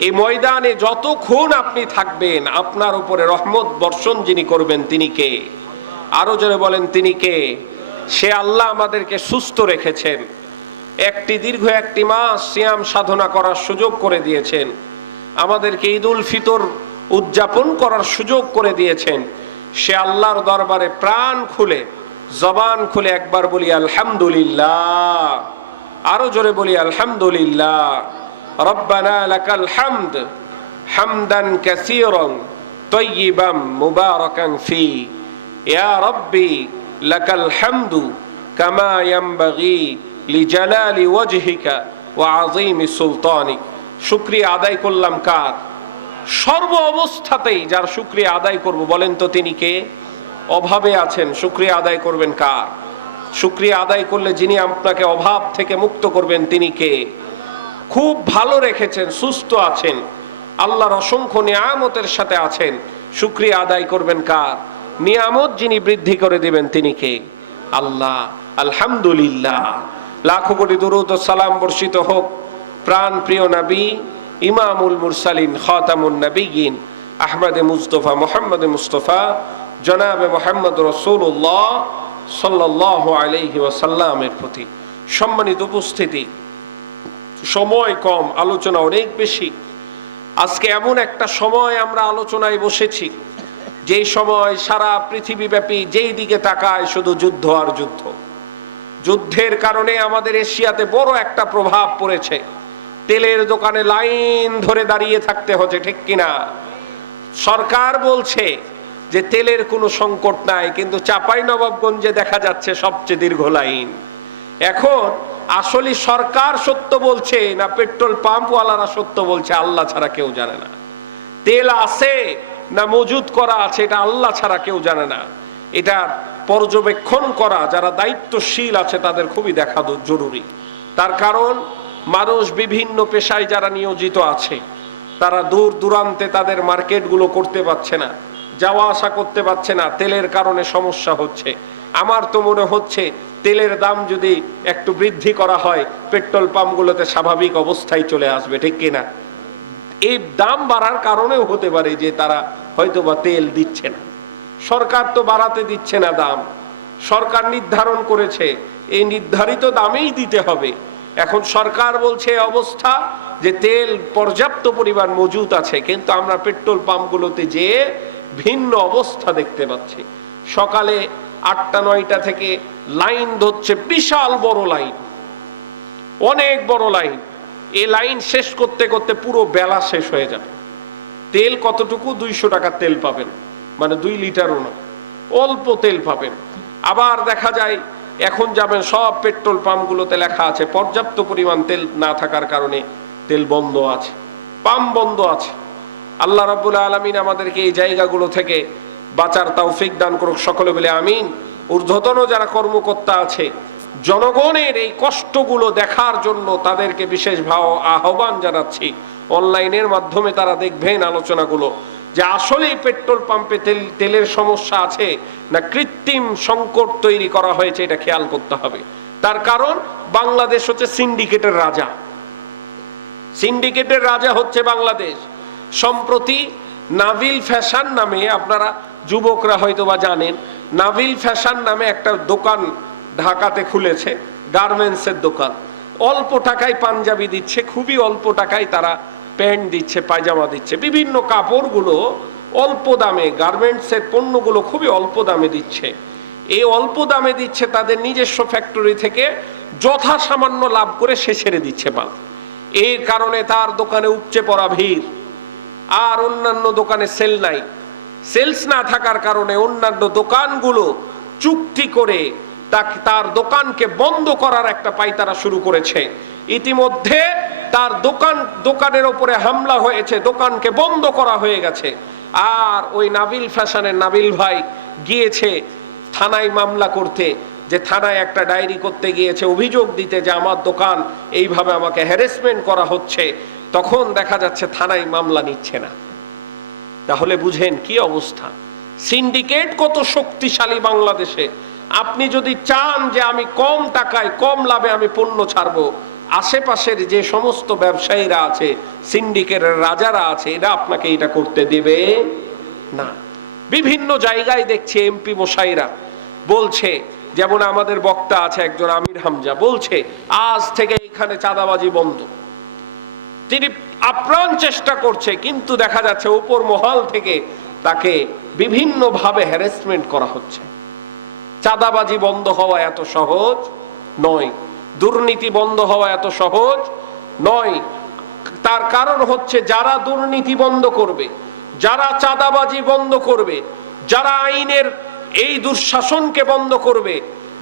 এই ময়দানে যতক্ষণ আপনি থাকবেন আপনার উপরে রহমত বর্ষণ যিনি করবেন তিনি কে? আরো জোরে বলেন তিনি কে? সে আল্লাহ আমাদেরকে সুস্থ রেখেছেন, দীর্ঘ একটি মাস সিয়াম সাধনা করার সুযোগ করে দিয়েছেন, আমাদেরকে ঈদুল ফিতর উদযাপন করার সুযোগ করে দিয়েছেন। সে আল্লাহর দরবারে প্রাণ খুলে জবান খুলে একবার বলি আলহামদুলিল্লাহ, আরো জোরে বলি আলহামদুলিল্লাহ। রব্বানা লাকাল হামদ হামদান কাসীরান তাইয়িবান মুবারাকান ফি, ইয়া রব্বি লাকাল হামদু কামা ইয়ানবাগি লিজালালি ওয়াজহিকা ওয়া আযীমি সুলতানিক। শুকরিয়া আদায় করলাম কার? সর্ব অবস্থাতেই যার শুকরিয়া আদায় করব, বলেন তো তিনি কে? অভাবে আছেন, শুকরিয়া আদায় করবেন কার? শুকরিয়া আদায় করলে যিনি আপনাকে অভাব থেকে মুক্ত করবেন তিনি কে? খুব ভালো রেখেছেন, সুস্থ আছেন, আল্লাহর অসংখ্য নিয়ামতের সাথে আছেন, শুকরিয়া আদায় করবেন কার? নিয়ামত যিনি বৃদ্ধি করে দিবেন তিনি কে? আল্লাহ। আলহামদুলিল্লাহ। লাখো কোটি দুরূদ ও সালাম বর্ষিত হোক প্রাণ প্রিয় নবী ইমামুল মুরসালিন খাতামুন নবিয়্যিন আহমদে মুস্তফা মুহাম্মদ মুস্তফা জনাবে মুহাম্মদ রাসূলুল্লাহ সাল্লাল্লাহু আলাইহি ওয়াসাল্লামের প্রতি। সম্মানিত উপস্থিতি, সময় কম, আলোচনা অনেক বেশি। আজকে এমন একটা সময় আমরা আলোচনায় বসেছি যেই সময় সারা পৃথিবীব্যাপী যেই দিকে তাকায় শুধু যুদ্ধ আর যুদ্ধ। যুদ্ধের কারণে আমাদের এশিয়াতে বড় একটা প্রভাব পড়েছে। তেলের দোকানে লাইন ধরে দাঁড়িয়ে থাকতে হচ্ছে, ঠিক কিনা? সরকার বলছে যে তেলের কোনো সংকট নাই, কিন্তু চাঁপাইনবাবগঞ্জে দেখা যাচ্ছে সবচেয়ে দীর্ঘ লাইন। এখন আসলে সরকার সত্য বলছে না পেট্রোল পাম্পওয়ালারা সত্য বলছে, আল্লাহ ছাড়া কেউ জানে না। তেল আছে না মজুদ করা আছে এটা আল্লাহ ছাড়া কেউ জানে না। এটা পর্যবেক্ষণ করা যারা দায়িত্বশীল আছে তাদের খুবই দেখা জরুরি। তার কারণ মানুষ বিভিন্ন পেশায় যারা নিয়োজিত আছে তারা দূর দূরান্তে তাদের মার্কেটগুলো করতে পারছে না, যাওয়া আসা করতে পারছে না, তেলের কারণে সমস্যা হচ্ছে। আমার তো মনে হচ্ছে তেলের দাম যদি একটু বৃদ্ধি করা হয় পেট্রোল পাম্পগুলোতে স্বাভাবিক অবস্থায় চলে আসবে, ঠিক কিনা? এই দাম বাড়ার কারণেও হতে পারে যে তারা হয়তোবা তেল দিচ্ছে না। সরকার তো বাড়াতে দিচ্ছে না দাম, সরকার নির্ধারণ করেছে এই নির্ধারিত দামেই দিতে হবে। এখন সরকার বলছে অবস্থা যে তেল পর্যাপ্ত পরিমাণ মজুদ আছে, কিন্তু আমরা পেট্রোল পাম্পগুলোতে যেয়ে ভিন্ন অবস্থা দেখতে পাচ্ছি। সকালে 8টা-9টা থেকে লাইন ধরছে, বিশাল বড় লাইন, অনেক বড় লাইন। এই লাইন শেষ করতে করতে পুরো বেলা শেষ হয়ে যাবে। তেল কতটুকু? 200 টাকার তেল পাবেন, মানে 2 লিটারও না, অল্প তেল পাবেন। আবার দেখা যায় এখন যাবেন সব পেট্রোল পাম্পগুলোতে লেখা আছে পর্যাপ্ত পরিমাণ তেল না থাকার কারণে তেল বন্ধ আছে, পাম্প বন্ধ আছে। আল্লাহ রাব্বুল আলামিন আমাদেরকে এই জায়গাগুলো থেকে বাঁচার তৌফিক দান করুক, সকলে বলে আমিন। ঊর্ধ্বতন যারা কর্মকর্তা আছে জনগণের এই কষ্টগুলো দেখার জন্য তাদেরকে বিশেষভাবে আহ্বান জানাচ্ছি। অনলাইনের মাধ্যমে তারা দেখবেন আলোচনাগুলো যে আসলে পেট্রোল পাম্পে তেলের সমস্যা আছে না কৃত্রিম সংকট তৈরি করা হয়েছে, এটা খেয়াল করতে হবে। তার কারণ বাংলাদেশ হচ্ছে সিন্ডিকেটের রাজা, সিন্ডিকেটের রাজা হচ্ছে বাংলাদেশ। সম্প্রতি নাভিল ফ্যাশন নামে, আপনারা যুবকরা হয়তো বা জানেন, নাভিল ফ্যাশন নামে একটা দোকান ঢাকাতে খুলেছে, গার্মেন্টসের দোকান। অল্প টাকায় পাঞ্জাবি দিচ্ছে, খুবই অল্প টাকায় তারা প্যান্ট দিচ্ছে, পায়জামা দিচ্ছে, বিভিন্ন কাপড়গুলো অল্প দামে, গার্মেন্টসের পণ্যগুলো খুবই অল্প দামে দিচ্ছে। এই অল্প দামে দিচ্ছে তাদের নিজস্ব ফ্যাক্টরি থেকে, যথাসামান্য লাভ করে সে ছেড়ে দিচ্ছে মাল। এই কারণে তার দোকানে উপচে পড়া ভিড়, আর অন্যান্য দোকানে সেল নাই। সেলস না থাকার কারণে অন্যান্য দোকানগুলো চুক্তি করে তার দোকানকে বন্ধ করার একটা পায়তারা শুরু করেছে। ইতিমধ্যে তার দোকানের উপরে হামলা হয়েছে, দোকানকে বন্ধ করা হয়ে গেছে। আর ওই নাবিল ফ্যাশনের নাবিল ভাই গিয়েছে থানায় মামলা করতে, যে থানায় একটা ডায়েরি করতে গিয়েছে অভিযোগ দিতে যে আমার দোকান এইভাবে আমাকে হ্যারাসমেন্ট করা হচ্ছে। তখন দেখা যাচ্ছে থানায় মামলা নিচ্ছে না। তাহলে বুঝেন কি অবস্থা, সিন্ডিকেট কত শক্তিশালী বাংলাদেশে। আপনি যদি চান যে আমি কম টাকায় কম লাভে আমি পণ্য ছাড়বো, আশেপাশের যে সমস্ত ব্যবসায়ীরা আছে, সিন্ডিকেটের রাজারা আছে, এরা আপনাকে এটা করতে দেবে না। বিভিন্ন জায়গায় দেখছি এমপি মশাইরা বলছে, যেমন আমাদের বক্তা আছে একজন আমির হামজা, বলছে আজ থেকে এখানে চাঁদাবাজি বন্ধ। তিনি আপ্রাণ চেষ্টা করছে, কিন্তু দেখা যাচ্ছে উপর মহল থেকে তাকে বিভিন্ন ভাবে হ্যারাসমেন্ট করা হচ্ছে। চাঁদাবাজি বন্ধ হওয়া এত সহজ নয়, দুর্নীতি বন্ধ হওয়া এত সহজ নয়। তার কারণ হচ্ছে যারা দুর্নীতি বন্ধ করবে, যারা চাঁদাবাজি বন্ধ করবে, যারা আইনের এই দুঃশাসনকে বন্ধ করবে,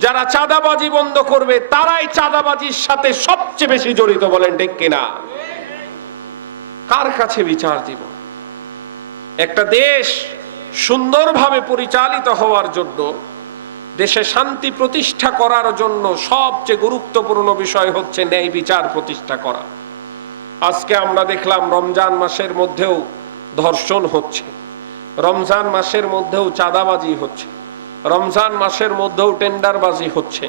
যারা চাঁদাবাজি বন্ধ করবে, তারাই চাঁদাবাজির সাথে সবচেয়ে বেশি জড়িত। বলেন ঠিক কিনা? কার কাছে বিচার দিব? একটা দেশ সুন্দরভাবে পরিচালিত হওয়ার জন্য, দেশে শান্তি প্রতিষ্ঠা করার জন্য সবচেয়ে গুরুত্বপূর্ণ বিষয় হচ্ছে ন্যায় বিচার প্রতিষ্ঠা করা। আজকে আমরা দেখলাম রমজান মাসের মধ্যেও ধর্ষণ হচ্ছে, রমজান মাসের মধ্যেও চাঁদাবাজি হচ্ছে, রমজান মাসের মধ্যেও টেন্ডারবাজি হচ্ছে,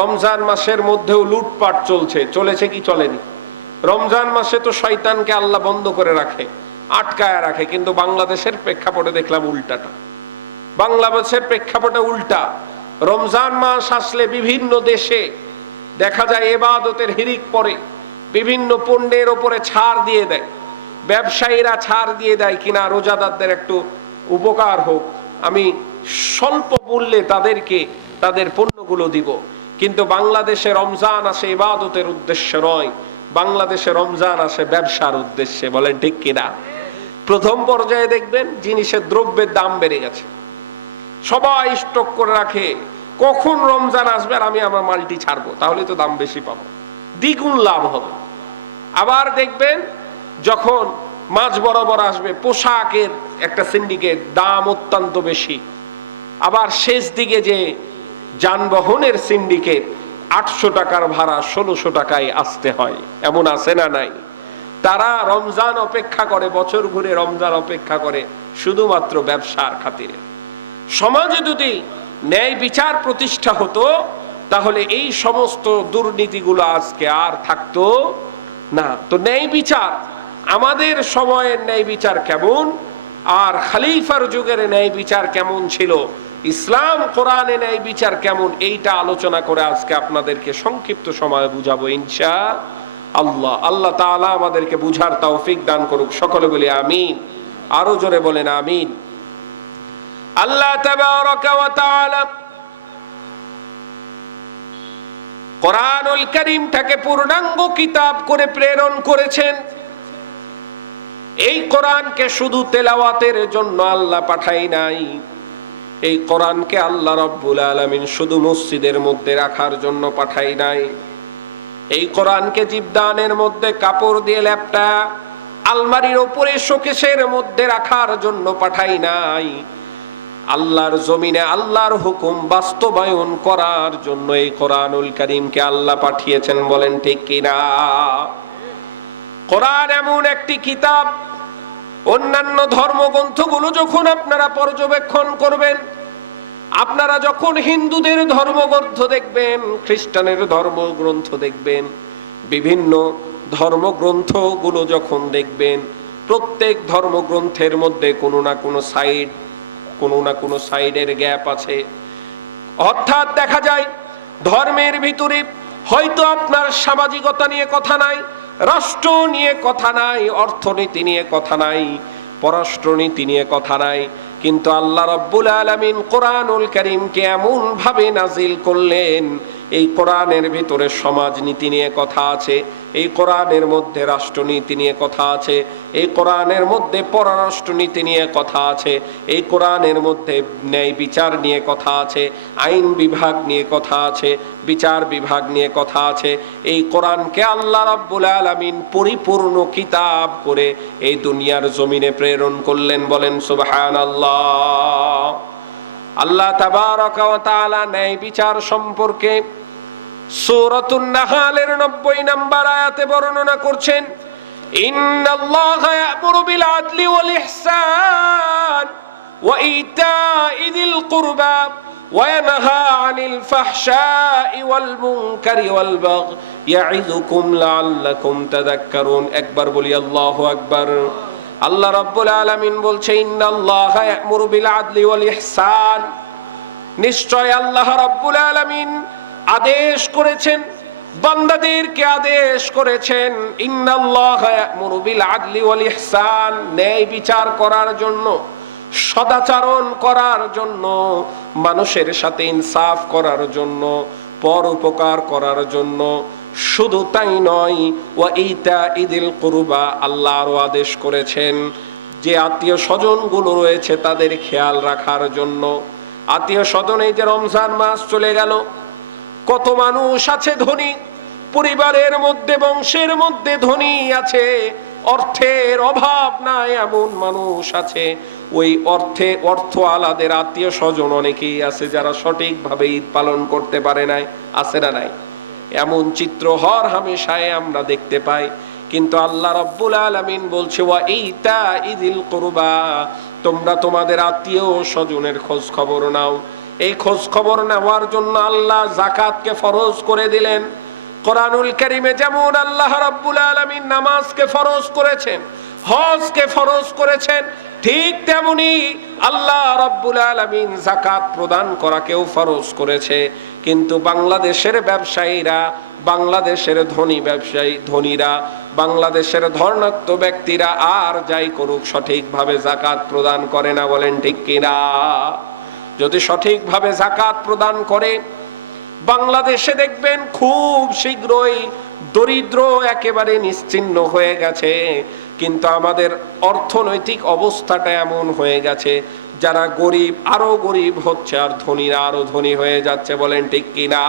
রমজান মাসের মধ্যেও লুটপাট চলেছে কি চলেনি? রমজান মাসে তো শয়তানকে আল্লাহ বন্ধ করে রাখে, আটকায় রাখে, কিন্তু বাংলাদেশের প্রেক্ষাপটে দেখলাম উল্টাটা। বাংলাদেশের প্রেক্ষাপটে উল্টা। রমজান মাস আসলে বিভিন্ন দেশে দেখা যায় ইবাদতের হিরিক পড়ে, বিভিন্ন পণ্যের ওপরে ছাড় দিয়ে দেয়, ব্যবসায়ীরা ছাড় দিয়ে দেয় কিনা রোজাদারদের একটু উপকার হোক, আমি স্বল্প মূল্যে তাদেরকে তাদের পণ্যগুলো দিব। কিন্তু বাংলাদেশে রমজান আসে ইবাদতের উদ্দেশ্যে নয়, বাংলাদেশে রমজান আসে ব্যবসার উদ্দেশ্যে। বলেন ঠিক কিনা? প্রথম পর্যায়ে দেখবেন জিনিসের দ্রব্যের দাম বেড়ে গেছে, সবাই স্টক করে রাখে, কখন রমজান আসবে আর আমি আমার মালটি ছাড়বো, তাহলে তো দাম বেশি পাবো, দ্বিগুণ লাভ হবে। আবার দেখবেন যখন মাঝ বরাবর আসবে, পোশাকের একটা সিন্ডিকেট, দাম অত্যন্ত বেশি। আবার শেষ দিকে যে যানবাহনের সিন্ডিকেট, 800 টাকার ভাড়া 1600 টাকায় আসতে হয়, এমন আছে না নাই? তারা রমজান অপেক্ষা করে, বছর ঘুরে রমজান অপেক্ষা করে শুধুমাত্র ব্যবসার খাতিরে। সমাজে যদি ন্যায় বিচার প্রতিষ্ঠা হতো, তাহলে এই সমস্ত দুর্নীতিগুলো আজকে আর থাকতো না। তো ন্যায় বিচার, আমাদের সময়ের ন্যায় বিচার কেমন, আর খলিফার যুগের ন্যায় বিচার কেমন ছিল, ইসলাম কোরআনে ন্যায় বিচার কেমন, এইটা আলোচনা করে আজকে আপনাদেরকে সংক্ষিপ্ত সময়ে বুঝাবো ইনশাআল্লাহ। আল্লাহ তাআলা আমাদেরকে বুঝার তৌফিক দান করুক। সকলে বলি আমিন। আরো জোরে বলেন আমিন। আল্লাহ তাবারাকা ওয়া তাআলা কোরআনুল কারীমটাকে পূর্ণাঙ্গ কিতাব করে প্রেরণ করেছেন। এই কোরআনকে শুধু তেলাওয়াতের জন্য আল্লাহ পাঠাই নাই, এই কোরআনকে আল্লাহ রাব্বুল আলামিন শুধু মসজিদের মধ্যে রাখার জন্য পাঠাই নাই, এই কোরআনকে জীবদানের মধ্যে কাপড় দিয়ে লেপটা আলমারির উপরে শোকেসের মধ্যে রাখার জন্য পাঠাই নাই, আল্লাহর জমিনে আল্লাহর হুকুম বাস্তবায়ন করার জন্য এই কোরআনুল কারীমকে আল্লাহ পাঠিয়েছেন। বলেন ঠিক কিনা? কোরআন এমন একটি কিতাব, অন্যান্য ধর্মগ্রন্থগুলো যখন আপনারা পর্যবেক্ষণ করবেন, আপনারা যখন হিন্দুদের ধর্মগ্রন্থ দেখবেন, খ্রিস্টানের ধর্মগ্রন্থ দেখবেন, বিভিন্ন ধর্মগ্রন্থগুলো যখন দেখবেন, প্রত্যেক ধর্মগ্রন্থের মধ্যে কোনো না কোনো সাইডের গ্যাপ আছে। অর্থাৎ দেখা যায় ধর্মের ভিতরে হয়তো আপনার সামাজিকতা নিয়ে কথা নাই, রাষ্ট্র নিয়ে কথা নাই, অর্থনীতি নিয়ে কথা নাই, পররাষ্ট্রনীতি নিয়ে কথা নাই, কিন্তু আল্লাহ রাব্বুল আলামিন কোরআনুল কারীমকে এমন ভাবে নাজিল করলেন, এই কোরআনের ভিতরে সমাজনীতি নিয়ে কথা আছে, এই কোরআনের মধ্যে রাষ্ট্রনীতি নিয়ে কথা আছে, এই কোরআনের মধ্যে পররাষ্ট্রনীতি নিয়ে কথা আছে, এই কোরআনের মধ্যে ন্যায় বিচার নিয়ে কথা আছে, আইন বিভাগ নিয়ে কথা আছে, বিচার বিভাগ নিয়ে কথা আছে। এই কোরআনকে আল্লাহ রাব্বুল আলামিন পরিপূর্ণ কিতাব করে এই দুনিয়ার জমিনে প্রেরণ করলেন। বলেন সুবহানাল্লাহ। আল্লাহ তাবারাকা ওয়া তাআলা ন্যায় বিচার সম্পর্কে সূরাতুন নাহলের 90 নম্বর আয়াতে বর্ণনা করছেন, ইন্নাল্লাহা ইয়া'মুরু বিল আদলি ওয়াল ইহসান ওয়া ইতা'i যিল কুরবা وينهى عن الفحشاء والمنكر والبغي يعظكم لعلكم تذكرون একবার বলি আল্লাহু আকবার। আল্লাহ রাব্বুল আলামিন বলছে ইন্নাল্লাহা ইয়া'মুরু বিল আদলি ওয়াল ইহসান, নিশ্চয় আল্লাহ রাব্বুল আলামিন আদেশ করেছেন, বান্দাদেরকে আদেশ করেছেন, ইন্নাল্লাহা ইয়া'মুরু বিল আদলি ওয়াল ইহসান, ন্যায় বিচার করার জন্য, সদাচরণ করার জন্য, মানুষের সাথে ইনসাফ করার জন্য, পরোপকার করার জন্য। শুধু তাই নয়, ওয়া ইতাইদিল কুরবা, আল্লাহ আরো আদেশ করেছেন যে আত্মীয় স্বজন গুলো রয়েছে তাদের খেয়াল রাখার জন্য। আত্মীয় স্বজন, এই যে রমজান মাস চলে গেল, কত মানুষ আছে ধনী, পরিবারের মধ্যে বংশের মধ্যে ধনী আছে, অর্থের অভাব নাই এমন মানুষ আছে। ওই অর্থ আলাদের আত্মীয় স্বজন অনেকেই আছে যারা সঠিকভাবে ঈদ পালন করতে পারে নাই, আছে না নাই? এমন চিত্র হর হামেশায় আমরা দেখতে পাই। কিন্তু আল্লাহ রাব্বুল আলামিন বলছে ওয়া ইতাইদিল কুরবা, তোমরা তোমাদের আত্মীয় স্বজনের খোঁজ খবর নাও। এই খোঁজ খবর নেওয়ার জন্য আল্লাহ যাকাতকে ফরজ করে দিলেন। কোরআনুল কারীমে যেমন আল্লাহ রাব্বুল আলামিন নামাজকে ফরজ করেছেন, হজকে ফরজ করেছেন, ঠিক তেমনি আল্লাহ রাব্বুল আলামিন যাকাত প্রদান করাকেও ফরজ করেছে। কিন্তু বাংলাদেশের ব্যবসায়ীরা, বাংলাদেশের ধনীরা, বাংলাদেশের ধর্নাঢ্য ব্যক্তিরা আর যাই করুক সঠিকভাবে যাকাত প্রদান করে না। বলেন ঠিক কিনা? যদি সঠিকভাবে যাকাত প্রদান করে, বাংলাদেশে দেখবেন খুব শীঘ্রই দরিদ্র একেবারে নিশ্চিহ্ন হয়ে গেছে। কিন্তু আমাদের অর্থনৈতিক অবস্থাটা এমন হয়ে গেছে, যারা গরিব আরো গরিব হচ্ছে আর ধনীরা আরো ধনী হয়ে যাচ্ছে। বলেন ঠিক কিনা?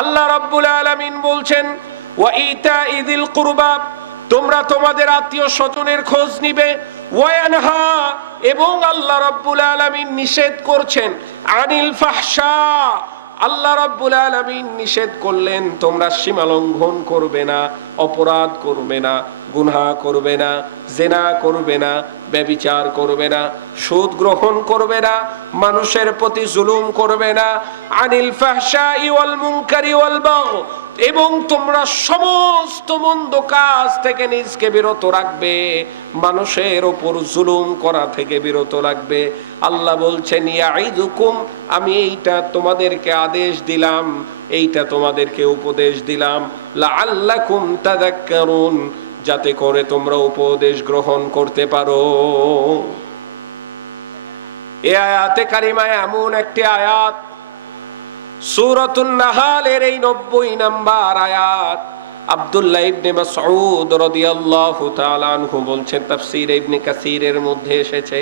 আল্লাহ রাব্বুল আলামিন বলছেন ওয়া ইতাইদিল কুরবা, তোমরা তোমাদের আত্মীয় স্বজনের খোঁজ নিবে। ওয়ায়ানহা, এবং আল্লাহ রাব্বুল আলামিন নিষেধ করছেন আনিল ফাহশা, আল্লাহ রাব্বুল আলামিন নিষেধ করলেন তোমরা সীমা লঙ্ঘন করবে না, অপরাধ করবে না, গুনাহ করবে না, জিনা করবে না, ব্যভিচার করবে না, সুদ গ্রহণ করবে না, মানুষের প্রতি জুলুম করবে না। আনিল ফাহশাই ওয়াল মুনকারি ওয়াল বাগই, এবং তোমরা সমস্ত মন্দ কাজ থেকে নিজকে বিরত রাখবে, মানুষের উপর জুলুম করা থেকে বিরত রাখবে। আল্লাহ বলছেন ইয়াইদুকুম, আমি এইটা তোমাদেরকে আদেশ দিলাম, এইটা তোমাদেরকে উপদেশ দিলাম, লাআল্লাকুম তাযাক্কারুন, যাতে করে তোমরা উপদেশ গ্রহণ করতে পারো। এই আয়াতে কারিমায় এমন একটি আয়াত, সূরাতুন নাহালের এই 90 নম্বর আয়াত, আব্দুল্লাহ ইবনে মাসউদ রাদিয়াল্লাহু তাআলা আনহু বলছেন, তাফসীর ইবনে কাসীরের মধ্যে এসেছে,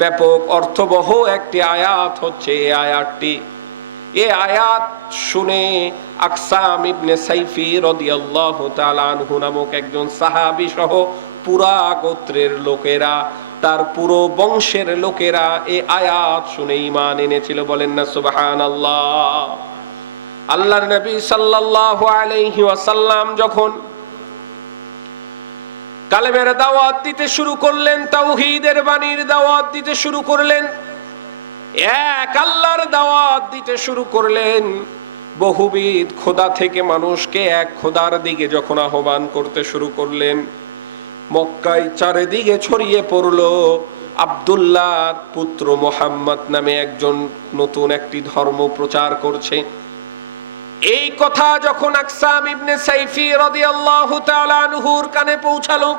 ব্যাপক অর্থবহ একটি আয়াত হচ্ছে এই আয়াতটি। এই আয়াত শুনে আকসাম ইবনে সাইফি রাদিয়াল্লাহু তাআলা আনহু নামক একজন সাহাবী সহ পুরা গোত্রের লোকেরা, তার পুরো বংশের লোকেরা এই আয়াত শুনে ঈমান এনেছিল। বলেন না সুবহানাল্লাহ। আল্লাহর নবী সাল্লাল্লাহু আলাইহি ওয়াসাল্লাম যখন কালেমের দাওয়াত দিতে শুরু করলেন, তাওহীদের বাণীর দাওয়াত দিতে শুরু করলেন, এক আল্লাহর দাওয়াত দিতে শুরু করলেন, বহুবিধ খোদা থেকে মানুষকে এক খোদার দিকে যখন আহ্বান করতে শুরু করলেন, মক্কায় চারিদিকে ছড়িয়ে পড়লো আব্দুল্লাহর পুত্র মুহাম্মদ নামে একজন নতুন একটি ধর্ম প্রচার করছে। এই কথা যখন আকসাম ইবনে সাইফি রাদিয়াল্লাহু তাআলা আনহুর কানে পৌঁছালো,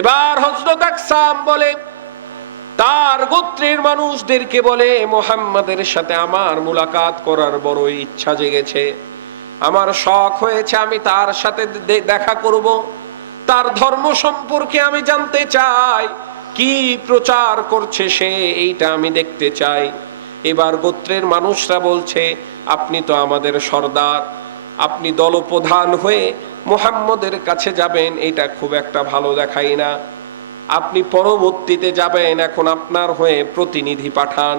এবার হযরত আকসাম বলে, তার গোত্রের মানুষদেরকে বলে, মুহাম্মাদের সাথে আমার মুলাকাত করার বড় ইচ্ছা জেগেছে, আমার শখ হয়েছে, আমি তার সাথে দেখা করব, তার ধর্ম সম্পর্কে আমি জানতে চাই, কি প্রচার করছে সে, এইটা আমি দেখতে চাই। এবার গোত্রের মানুষরা বলছে, আপনি তো আমাদের সর্দার, আপনি দলপ্রধান হয়ে মুহাম্মদের কাছে যাবেন, এটা খুব একটা ভালো দেখাই না, আপনি পরবর্তীতে যাবেন, এখন আপনার হয়ে প্রতিনিধি পাঠান।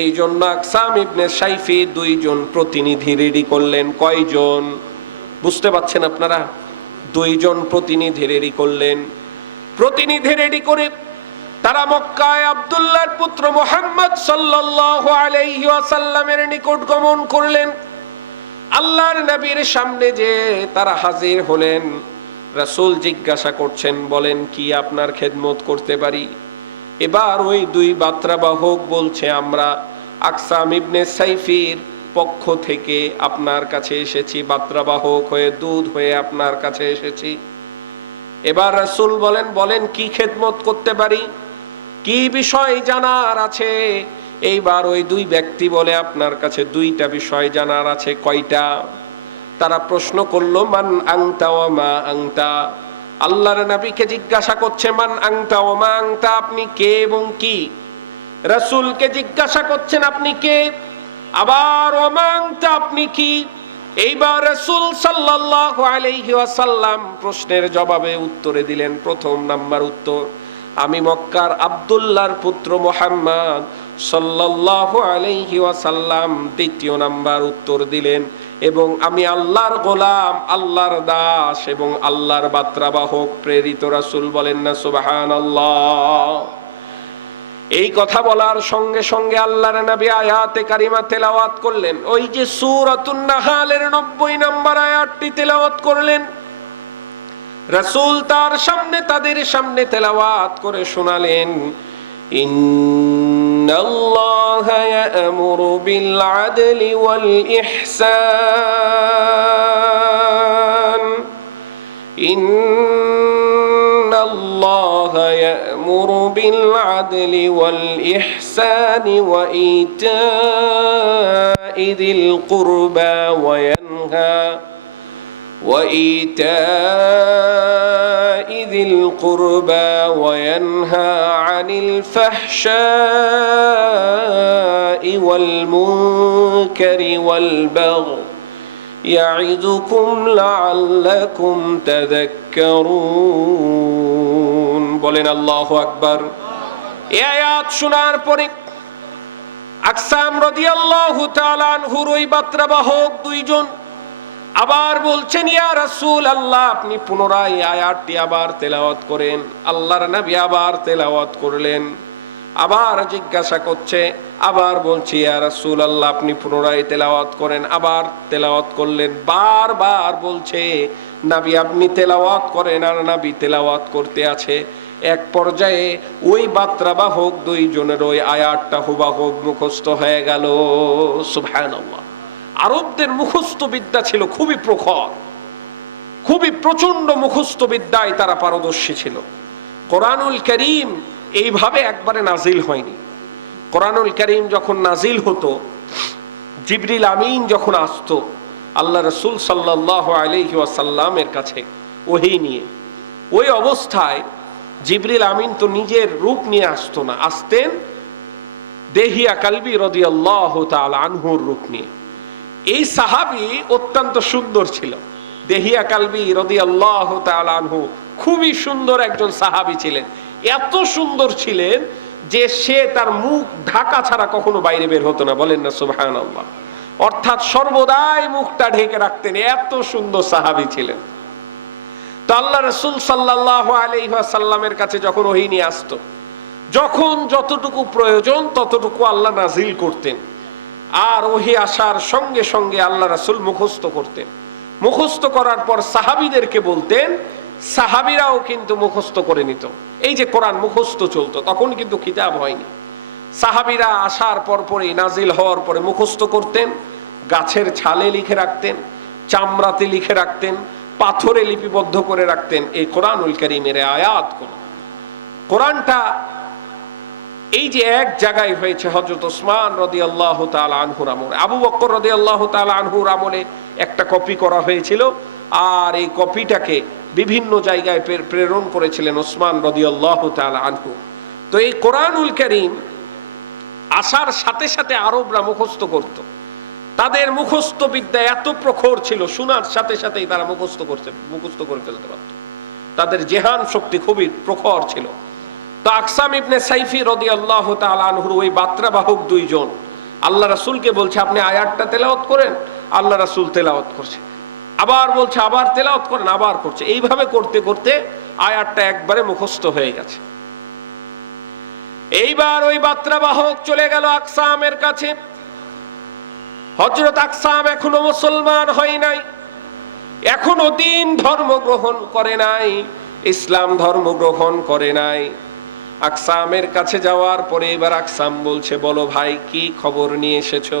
এই জন্য আকসাম ইবনে সাইফি 2 জন প্রতিনিধি রেডি করলেন। কয়জন বুঝতে পাচ্ছেন আপনারা? 2 জন প্রতিনিধি রেডি করলেন। প্রতিনিধি রেডি করে তারা মক্কায় আব্দুল্লাহর পুত্র মুহাম্মদ সাল্লাল্লাহু আলাইহি ওয়াসাল্লামের নিকট গমন করলেন। আল্লাহর নবীর সামনে যে তারা হাজির হলেন, রাসূল জিজ্ঞাসা করছেন, বলেন কি আপনার খেদমত করতে পারি? এবার ওই দুই বার্তাবাহক বলছে, আমরা আকসাম ইবনে সাইফির পক্ষ থেকে আপনার কাছে এসেছি, বার্তাবাহক হয়ে, দূত হয়ে আপনার কাছে এসেছি। এবার রাসূল বলেন, বলেন কি খেদমত করতে পারি, কি বিষয় জানার আছে? এইবার ওই দুই ব্যক্তি বলে, আপনার কাছে দুইটা বিষয় জানার আছে। কয়টা? তারা প্রশ্ন করলো, মান আনতা ওয়া মা আনতা। আল্লাহর নবীকে জিজ্ঞাসা করছে, মান আনতা ওয়া মা আনতা, আপনি কে এবং কি? রাসূলকে জিজ্ঞাসা করছেন, আপনি কে? আবার ওয়া মা আনতা, আপনি কি? এইবার রাসূল সাল্লাল্লাহু আলাইহি ওয়াসাল্লাম প্রশ্নের জবাবে উত্তরে দিলেন, প্রথম নাম্বার উত্তর, আমি মক্কার আব্দুল্লাহর পুত্র মুহাম্মদ সাল্লাল্লাহু আলাইহি ওয়াসাল্লাম। দ্বিতীয় নাম্বার উত্তর দিলেন, এবং আমি আল্লাহর গোলাম, আল্লাহর দাস এবং আল্লাহর বার্তাবাহক, প্রেরিত রাসূল। বলেন না সুবহানাল্লাহ। এই কথা বলার সঙ্গে সঙ্গে আল্লাহর নবী আয়াতে কারিমা তেলাওয়াত করলেন। ওই যে সূরাতুন নাহালের 90 নম্বর আয়াতটি তেলাওয়াত করলেন। রাসূল তার সামনে, তাদের সামনে তেলাওয়াত করে শোনালেন, ইন্নাল্লাহা ইয়া'মুরু বিল আদলি ওয়াল ইহসান, ইন্নাল্লাহা ইয়া'মুরু বিল আদলি ওয়াল ইহসানি ওয়া ইতা'i যিল কুরবা ওয়া ইয়ানহা وإيتاء ذي القربى وينهى عن الفحشاء والمنكر والبغي يعظكم لعلكم تذكرون। বলেন আল্লাহু আকবার। এই আয়াত শোনার পরে আকসাম রাদিয়াল্লাহু তাআলা আনহুর ওই বার্তাবাহক দুইজন আবার বলছেন, ইয়া রাসূল আল্লাহ, আপনি পুনরায় আয়াতটি আবার তেলাওয়াত করেন। আল্লাহর নবী আবার তেলাওয়াত করলেন। আবার জিজ্ঞাসা করছে, আবার বলছি, ইয়া রাসূল আল্লাহ, আপনি পুনরায় তেলাওয়াত করেন। আবার তেলাওয়াত করলেন। বারবার বলছে, নবী আপনি তেলাওয়াত করেন, আর নবী তেলাওয়াত করতে আছে। এক পর্যায়ে ওই বার্তাবাহক দুইজনের ওই আয়াতটা হুবহু মুখস্থ হয়ে গেল। সুবহানাল্লাহ। আরবদের মুখস্থ বিদ্যা ছিল খুবই প্রখর, খুবই প্রচন্ড মুখস্থ বিদ্যায় তারা পারদর্শী ছিল। কোরআনুল কারীম এইভাবে একবারে নাজিল হয়নি। কোরআনুল কারীম যখন নাজিল হতো, জিবরিল আমিন যখন আসতো আল্লাহ রাসূল সাল্লাল্লাহু আলাইহি ওয়াসাল্লামের কাছে ওহী নিয়ে, ওই অবস্থায় জিবরিল আমিন তো নিজের রূপ নিয়ে আসতো না, আসতেন দেহিয়া কালবি রাদিয়াল্লাহু তাআলা আনহুর রূপ নিয়ে। এই সাহাবী অত্যন্ত সুন্দর ছিল। দেহিয়া কালবি রাদিয়াল্লাহু তাআলা আনহু খুবই সুন্দর একজন সাহাবী ছিলেন। এত সুন্দর ছিলেন যে সে তার মুখ ঢাকা ছাড়া কখনো বাইরে বের হতো না। বলেন না সুবহানাল্লাহ। অর্থাৎ সর্বদাই মুখটা ঢেকে রাখতেন, এত সুন্দর সাহাবী ছিলেন। তো আল্লাহ রাসূল সাল্লাল্লাহু আলাইহি ওয়াসাল্লামের কাছে যখন ওহী নিয়ে আসতো, যখন যতটুকু প্রয়োজন ততটুকু আল্লাহ নাজিল করতেন। আর ওহী আসার সঙ্গে সঙ্গে আল্লাহ রাসূল মুখস্থ করতেন। মুখস্থ করার পর সাহাবীদেরকে বলতেন, সাহাবীরাও কিন্তু মুখস্থ করে নিত। এই যে কোরআন মুখস্থ চলতো, তখন কিন্তু কিতাব হয়নি। সাহাবীরা আসার পরপরই, নাজিল হওয়ার পরে মুখস্থ করতেন। গাছের ছালে লিখে রাখতেন, চামড়াতে লিখে রাখতেন, পাথরে লিপিবদ্ধ করে রাখতেন এই কোরআনুল কারীমের আয়াতগুলো। কোরআনটা এই যে এক জায়গায় হয়েছে হযরত ওসমান রাদিয়াল্লাহু তাআলা আনহুর আমলে, আবু বকর রাদিয়াল্লাহু তাআলা আনহুর আমলে একটা কপি করা হয়েছিল, আর এই কপিটাকে বিভিন্ন জায়গায় প্রেরণ করেছিলেন ওসমান রাদিয়াল্লাহু তাআলা আনহু। তো এই কোরআনুল কারীম আসার সাথে সাথে আরবরা মুখস্থ করত। তাদের মুখস্থ বিদ্যা এত প্রখর ছিল, শোনার সাথে সাথেই তারা মুখস্থ করে ফেলতে পারত। তাদের জেহান শক্তি খুবই প্রখর ছিল। তো আকসাম ইবনে সাইফি রাদিয়াল্লাহু তাআলা আনহুর ওই বার্তাবাহক দুইজন আল্লাহ রাসূলকে বলছে, আপনি আয়াতটা তেলাওয়াত করেন। আল্লাহ রাসূল তেলাওয়াত করছে, আবার বলছে, আবার তেলাওয়াত করেন, আবার করছে। এইভাবে করতে করতে আয়াতটা একবারে মুখস্থ হয়ে গেছে। এইবার ওই বার্তাবাহক চলে গেল আকসামের কাছে। হযরত আকসাম এখনো মুসলমান হয় নাই, এখনো দিন ধর্ম গ্রহণ করে নাই, ইসলাম ধর্ম গ্রহণ করে নাই। আকসামের কাছে যাওয়ার পরে এবার আকসাম বলছে, বলো ভাই কি খবর নিয়ে এসেছো?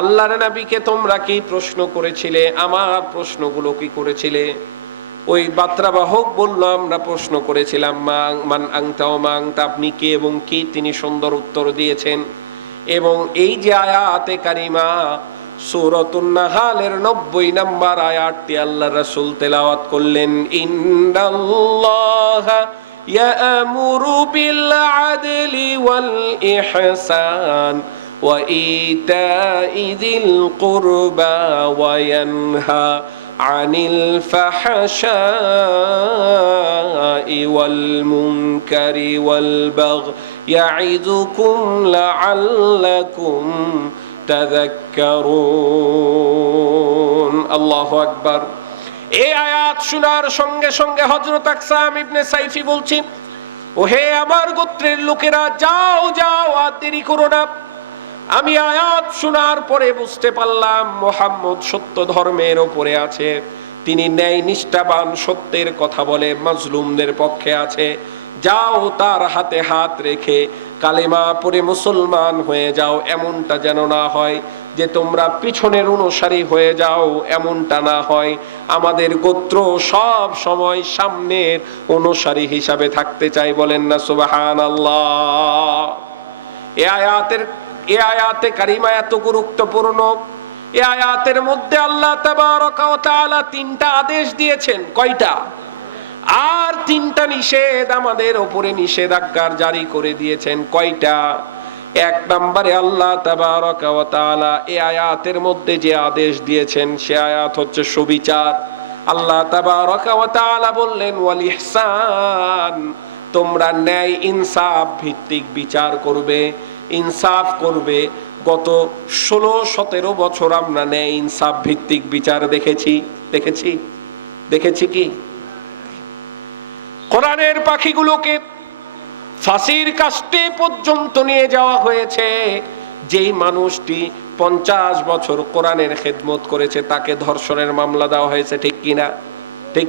আল্লাহর নবীকে তোমরা কি প্রশ্ন করেছিলে? আমার প্রশ্নগুলো কি করেছিলে? ওই বার্তাবাহক বলল, আমরা প্রশ্ন করেছিলাম মান আনতা ওয়া মা আনতা, আপনি কে এবং কি? তিনি সুন্দর উত্তর দিয়েছেন। এবং এই যে আয়াতে কারিমা সূরাতুন নাহালের 90 নম্বর আয়াতটি আল্লাহর রাসূল তেলাওয়াত করলেন, ইন্নাল্লাহা ইয়া'মুরু বিল আদলি ওয়াল ইহসান ওয়া ইতা'i যিল কুরবা ওয়া ইয়ানহা আনিল ফাহশাই ওয়াল মুনকারি ওয়াল বাগই ইয়া'iযুকুম লাআল্লাকুম তাযাক্কারুন। আল্লাহু আকবার। এই আয়াত শোনার সঙ্গে সঙ্গে হযরত আকসাম ইবনে সাইফি বলছেন, ওহে আমার গোত্রের লোকেরা, যাও যাও, আর দেরি করো না। আমি আয়াত শোনার পরে বুঝতে পারলাম মুহাম্মদ সত্য ধর্মের উপরে আছে, তিনি ন্যায় নিষ্ঠাবান, সত্যের কথা বলে, মাজলুমদের পক্ষে আছে। যাও তার হাতে হাত রেখে কালেমা পড়ে মুসলমান হয়ে যাও। এমনটা যেন না হয় যে তোমরা পিছনের অনুসারী হয়ে যাও, এমনটা না হয়। আমাদের গোত্র সব সময় সামনের অনুসারী হিসাবে থাকতে চাই, বলেন না সুবহানাল্লাহ। এই আয়াতে কারিমা এত গুরুত্বপূর্ণ। এই আয়াতের মধ্যে আল্লাহ তাবারক ওয়া তাআলা 3টা আদেশ দিয়েছেন। কয়টা? আর 3টা নিষেধ আমাদের উপরে, নিষেধাজ্ঞা জারি করে দিয়েছেন। কয়টা? 1 নম্বরে আল্লাহ তাবারক ওয়া তাআলা এই আয়াতের মধ্যে যে আদেশ দিয়েছেন সে আয়াত হচ্ছে সুবিচার। আল্লাহ তাবারক ওয়া তাআলা বললেন, ওয়াল ইহসান, তোমরা ন্যায় ইনসাফ ভিত্তিক বিচার করবে, ইনসাফ করবে। গত 16-17 বছর আমরা ন্যায় ইনসাফ ভিত্তিক বিচার দেখেছি কি? কোরআনের পাখিগুলোকে ফাঁসির কাস্টে পর্যন্ত নিয়ে যাওয়া হয়েছে। যেই মানুষটি 50 বছর কোরআনের খেদমত করেছে তাকে ধর্ষণের মামলা দেওয়া হয়েছে, ঠিক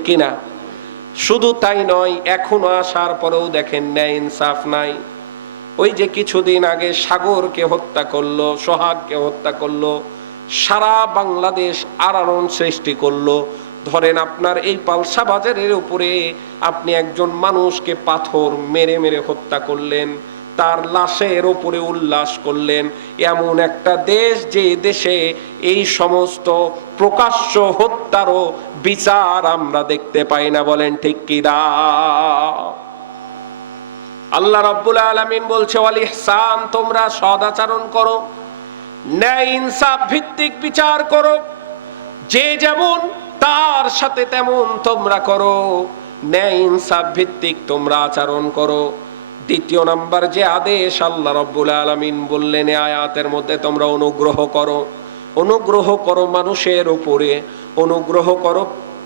কিনা? শুধু তাই নয়, এখনো আসার পরেও দেখেন ন্যায় ইনসাফ নাই। ওই যে কিছুদিন আগে সাগরকে হত্যা করলো, সোহাগকে হত্যা করলো, সারা বাংলাদেশ আলোড়ন সৃষ্টি করলো। ধরেন আপনার এই পালসা বাজারের উপরে আপনি একজন মানুষকে পাথর মেরে মেরে হত্যা করলেন, তার লাশের উপরে উল্লাস করলেন। এমন একটা দেশ যে দেশে এই সমস্ত প্রকাশ্য হত্যারও বিচার আমরা দেখতে পাই না, বলেন ঠিক কিনা? আল্লাহ রাব্বুল আলামিন বলছে, ওয়াল ইহসান, তোমরা সদাচরণ করো, ন্যায় ইনসাফ ভিত্তিক বিচার করো। যে যেমন তার সাথে তেমন তোমরা করো, ন্যায় ইনসাফ ভিত্তিক তোমরা আচরণ করো। 2 নম্বর যে আদেশ আল্লাহ রাব্বুল আলামিন বললেন এই আয়াতের মধ্যে, তোমরা অনুগ্রহ করো মানুষের উপরে, অনুগ্রহ করো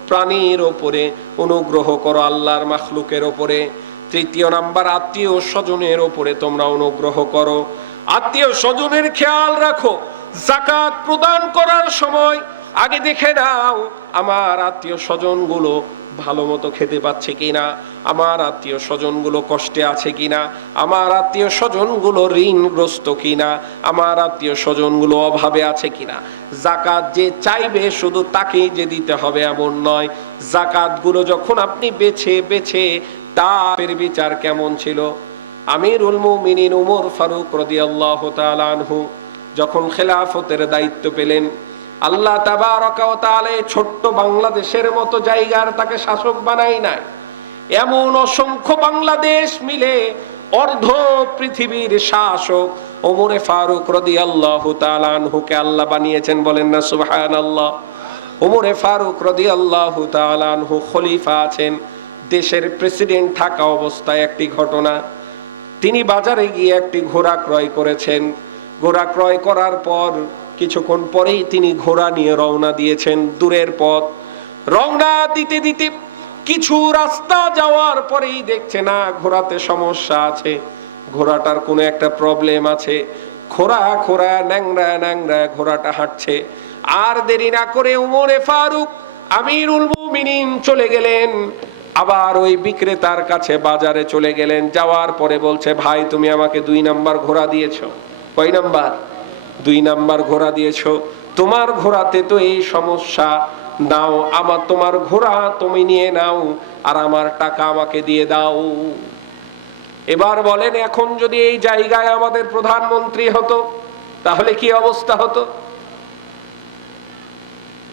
প্রাণীর উপরে, অনুগ্রহ করো আল্লাহর মাখলুকের উপরে। 3 নম্বর আত্মীয় স্বজনের উপরে তোমরা অনুগ্রহ করো। আত্মীয় স্বজনের খেয়াল রাখো। যাকাত প্রদান করার সময় আগে দেখে নাও আমার আত্মীয় স্বজনগুলো ভালো মতো খেতে পাচ্ছে কিনা, আমার আত্মীয় স্বজনগুলো কষ্টে আছে কিনা, আমার আত্মীয় স্বজনগুলো ঋণগ্রস্ত কিনা, আমার আত্মীয় স্বজনগুলো অভাবে আছে কিনা। যাকাত যে চাইবে শুধু তাকেই যে দিতে হবে এমন নয়। যাকাতগুলো যখন আপনি বেছে বেছে, তার বিচার কেমন ছিল? আমিরুল মুমিনিন উমর ফারুক রাদিয়াল্লাহু তাআলা আনহু যখন খেলাফতের দায়িত্ব পেলেন, আল্লাহ তাবারক ওয়া তাআলা ছোট্ট বাংলাদেশের মতো জায়গার তাকে শাসক বানাই নাই। এমন অসংখ্য বাংলাদেশ মিলে অর্ধ পৃথিবীর শাসক ওমরে ফারুক রাদিয়াল্লাহু তাআলা আনহুকে আল্লাহ বানিয়েছেন, বলেন না সুবহানাল্লাহ। ওমরে ফারুক রাদিয়াল্লাহু তাআলা আনহু খলিফা আছেন। দেশের প্রেসিডেন্ট থাকা অবস্থায় একটি ঘটনা, তিনি বাজারে গিয়ে একটি ঘোড়া ক্রয় করেছেন। ঘোড়া ক্রয় করার পর কিছুক্ষণ পরেই তিনি ঘোড়া নিয়ে রওনা দিয়েছেন দূরের পথ। রওনা দিতে দিতে কিছু রাস্তা যাওয়ার পরেই দেখছে না ঘোড়াতে সমস্যা আছে। ঘোড়াটার কোনো একটা প্রবলেম আছে, খোঁড়া খোঁড়া ন্যাংরা ন্যাংরা ঘোড়াটা হাঁটছে। আর দেরি না করে উমরে ফারুক আমিরুল মুমিনিন চলে গেলেন, আবার ওই বিক্রেতার কাছে বাজারে চলে গেলেন। যাওয়ার পরে বলছে, ভাই তুমি আমাকে 2 নাম্বার ঘোড়া দিয়েছো। কয় নাম্বার? 2 নাম্বার ঘোড়া দিয়েছো। তোমার ঘোড়াতে তো এই সমস্যা, নাও আমার তোমার ঘোড়া তুমি নিয়ে নাও, আর আমার টাকা আমাকে দিয়ে দাও। এবার বলেন, এখন যদি এই জায়গায় আমাদের প্রধানমন্ত্রী হতো তাহলে কি অবস্থা হতো?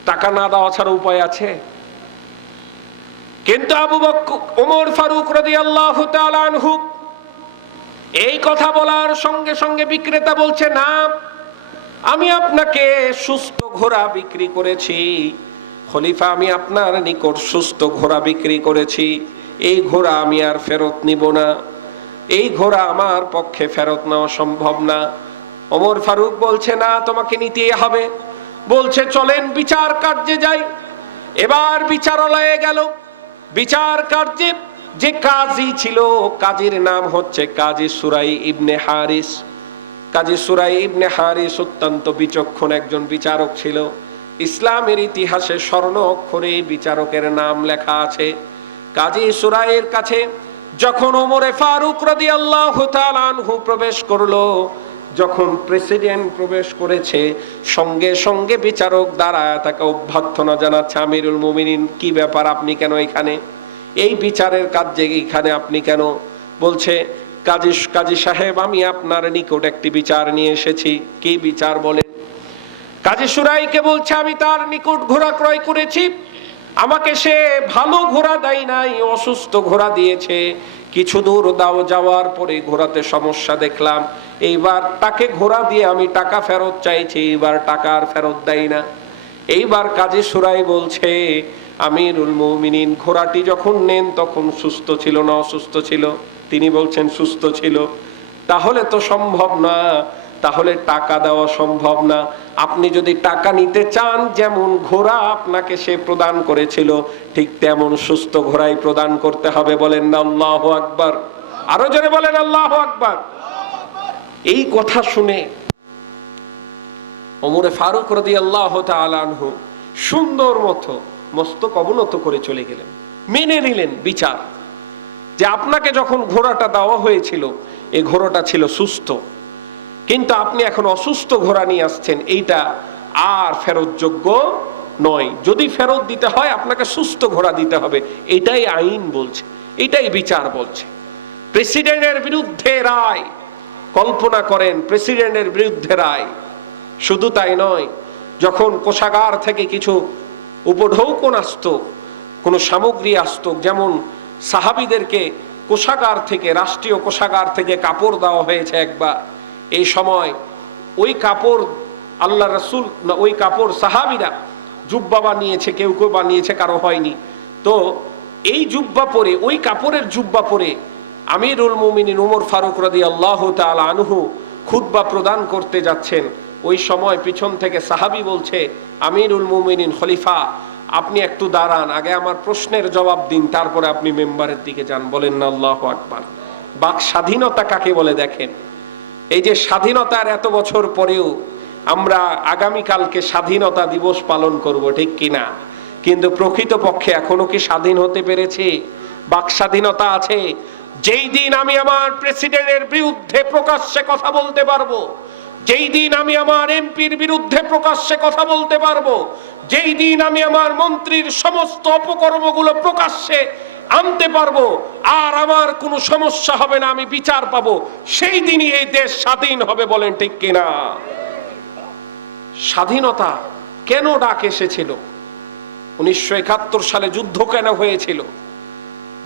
টাকা না দেওয়া ছাড়া উপায় আছে? কিন্তু আবু বকর ওমর ফারুক রাদিয়াল্লাহু তাআলা আনহু এই কথা বলার সঙ্গে সঙ্গে বিক্রেতা বলছে, না, আমি আপনাকে সুস্থ ঘোড়া বিক্রি করেছি খলিফা, আমি আপনার নিকট সুস্থ ঘোড়া বিক্রি করেছি, এই ঘোড়া আমি আর ফেরত নিব না, এই ঘোড়া আমার পক্ষে ফেরত নেওয়া সম্ভব না। ওমর ফারুক বলছে, না, তোমাকে নিতেই হবে। বলছে, চলেন বিচার কার্যে যাই। এবার বিচারালয়ে গেল। বিচার কার্যে যে কাজী ছিল, কাজীর নাম হচ্ছে কাজী সুরাই ইবনে হারিস। কাজী সুরাই ইবনে হারিস অত্যন্ত বিচক্ষণ একজন বিচারক ছিল। ইসলামের ইতিহাসে স্বর্ণ অক্ষরে বিচারকের নাম লেখা আছে। কাজী সুরাইয়ের কাছে যখন ওমরে ফারুক রাদিয়াল্লাহু তাআলা আনহু প্রবেশ করলো, যখন প্রেসিডেন্ট প্রবেশ করেছে, সঙ্গে সঙ্গে বিচারক দাঁড়ায় তাকে অভ্যর্থনা জানাচ্ছে, আমিরুল মুমিনিন, কি ব্যাপার, আপনি কেন এখানে? এই বিচারের কাজে এখানে আপনি কেন? বলছে, কাজী সাহেব, আমি আপনার নিকট একটি বিচার নিয়ে এসেছি। কি বিচার বলেন? কাজী সুরাইকে বলছে, আমি তার নিকট ঘোড়া ক্রয় করেছি, আমাকে সে ভালো ঘোড়া দেয় নাই, অসুস্থ ঘোড়া দিয়েছে। কিছু দূর যাওয়ার পরে ঘোড়াতে সমস্যা দেখলাম, এইবার তাকে ঘোড়া দিয়ে আমি টাকা ফেরত চাইছি, এইবার টাকা আর ফেরত দেয় না। এইবার কাজী সুরাই বলছে, আমিরুল মুমিনিন, ঘোড়াটি যখন নেন তখন সুস্থ ছিল না অসুস্থ ছিল? তিনি বলছেন সুস্থ ছিল। তাহলে তো সম্ভব না, তাহলে টাকা দেওয়া সম্ভব না। আপনি যদি টাকা নিতে চান, যেমন ঘোড়া আপনাকে সে প্রদান করেছিল ঠিক তেমন সুস্থ ঘোড়াই প্রদান করতে হবে। বলেন না আল্লাহু আকবার? আরো জোরে বলেন আল্লাহু আকবার। এই কথা শুনে ওমরে ফারুক রাদিয়াল্লাহু তাআলা আনহু সুন্দর মতো মস্তক অবনত করে চলে গেলেন, মেনে নিলেন বিচার, যে আপনাকে যখন ঘোড়াটা দেওয়া হয়েছিল এই ঘোড়াটা ছিল সুস্থ, কিন্তু আপনি এখন অসুস্থ ঘোড়া নিয়ে আসছেন, এইটা আর ফেরত যোগ্য নয়। যদি ফেরত দিতে হয় আপনাকে সুস্থ ঘোড়া দিতে হবে। এটাই আইন বলছে, এটাই বিচার বলছে। প্রেসিডেন্টের বিরুদ্ধে রায়, কল্পনা করেন, প্রেসিডেন্টের বিরুদ্ধে রায়। শুধু তাই নয়, যখন কোষাগার থেকে কিছু উপঢৌকন আসতো, কোনো সামগ্রী আসতো, যেমন সাহাবীদেরকে কোষাগার থেকে, রাষ্ট্রীয় কোষাগার থেকে কাপড় দেওয়া হয়েছে একবার। এই সময় ওই কাপড় আল্লাহ রাসূল, ওই কাপড় সাহাবীরা জুব্বা বানিয়েছে, কেউ কেউ বানিয়েছে, কারো হয়নি। তো এই জুব্বা পরে, ওই কাপড়ের জুব্বা পরে আমিরুল মুমিনিন ওমর ফারুক রাদিয়াল্লাহু তাআলা আনহু খুতবা প্রদান করতে যাচ্ছেন। ওই সময় পিছন থেকে সাহাবী বলছে, আমিরুল মুমিনিন খলিফা, আপনি একটু দাঁড়ান, আগে আমার প্রশ্নের জবাব দিন, তারপরে আপনি মেম্বারের দিকে যান। বলেন না আল্লাহু আকবার। বাক স্বাধীনতা কাকে বলে দেখেন। এই যে স্বাধীনতার এত বছর পরেও আমরা আগামীকালকে স্বাধীনতা দিবস পালন করব, ঠিক কিনা? কিন্তু প্রকৃতপক্ষে এখনো কি স্বাধীন হতে পেরেছি? বাক স্বাধীনতা আছে? যেই দিন আমি আমার প্রেসিডেন্টের বিরুদ্ধে প্রকাশ্যে কথা বলতে পারবো, যেই দিন আমি আমার এমপির বিরুদ্ধে প্রকাশ্যে কথা বলতে পারবো, যেই দিন আমি আমার মন্ত্রীর সমস্ত অপকর্মগুলো প্রকাশ্যে আনতে পারবো, আর আমার কোনো সমস্যা হবে না, আমি বিচার পাবো, সেই দিনই এই দেশ স্বাধীন হবে। বলেন ঠিক কিনা? স্বাধীনতা কেন ডাক এসেছিল? 1971 সালে যুদ্ধ কেন হয়েছিল?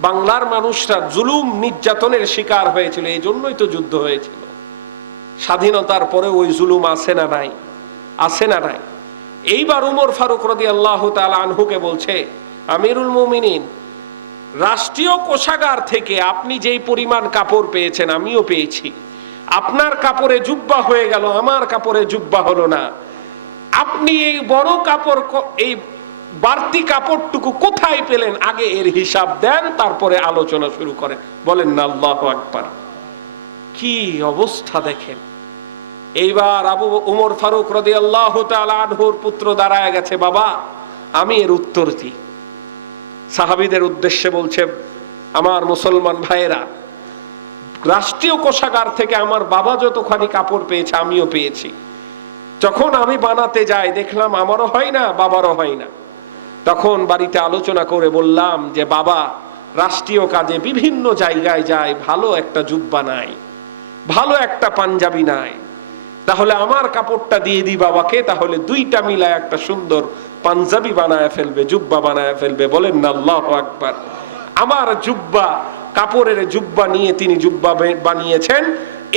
বাংলার মানুষরা জুলুম নির্যাতনের শিকার হয়েছিল, এই জন্যই তো যুদ্ধ হয়েছিল। স্বাধীনতার পরে ওই জুলুম আছে না নাই? আছে না নাই? এইবার উমর ফারুক রাদিয়াল্লাহু তাআলা আনহুকে বলছে, আমিরুল মুমিনিন, রাষ্ট্রীয় কোষাগার থেকে আপনি যেই পরিমাণ কাপড় পেয়েছেন আমিও পেয়েছি। আপনার কাপড়ে জুব্বা হয়ে গেল, আমার কাপড়ে জুব্বা হলো না। আপনি এই বড় কাপড়, এই বাড়তি কাপড়টুকু কোথায় পেলেন? আগে এর হিসাব দেন, তারপরে আলোচনা শুরু করেন। বলেন না আল্লাহু আকবার। কি অবস্থা দেখেন। এইবার আবু উমর ফারুক রাদিয়াল্লাহু তাআলা আনহুর পুত্র দাঁড়ায় গেছে, বাবা আমি এর উত্তর দিই। সাহাবীদের উদ্দেশ্যে বলছে, আমার মুসলমান ভাইয়েরা, রাষ্ট্রীয় কোষাগার থেকে আমার বাবা যতখানি কাপড় পেয়েছে আমিও পেয়েছি। যখন আমি বানাতে যাই দেখলাম আমারও হয় না, বাবারও হয় না। তখন বাড়িতে আলোচনা করে বললাম যে বাবা রাষ্ট্রীয় কাজে বিভিন্ন জায়গায় যায়, ভালো একটা জুব্বা নাই, ভালো একটা পাঞ্জাবি নাই, তাহলে আমার কাপড়টা দিয়ে দিই বাবাকে, তাহলে দুইটা মিলায় একটা সুন্দর পাঞ্জাবি বানায় ফেলবে, জুব্বা বানায় ফেলবে। বলেন না আল্লাহু আকবার। আমার জুব্বা, কাপড়ের জুব্বা নিয়ে তিনি জুব্বা বানিয়েছেন।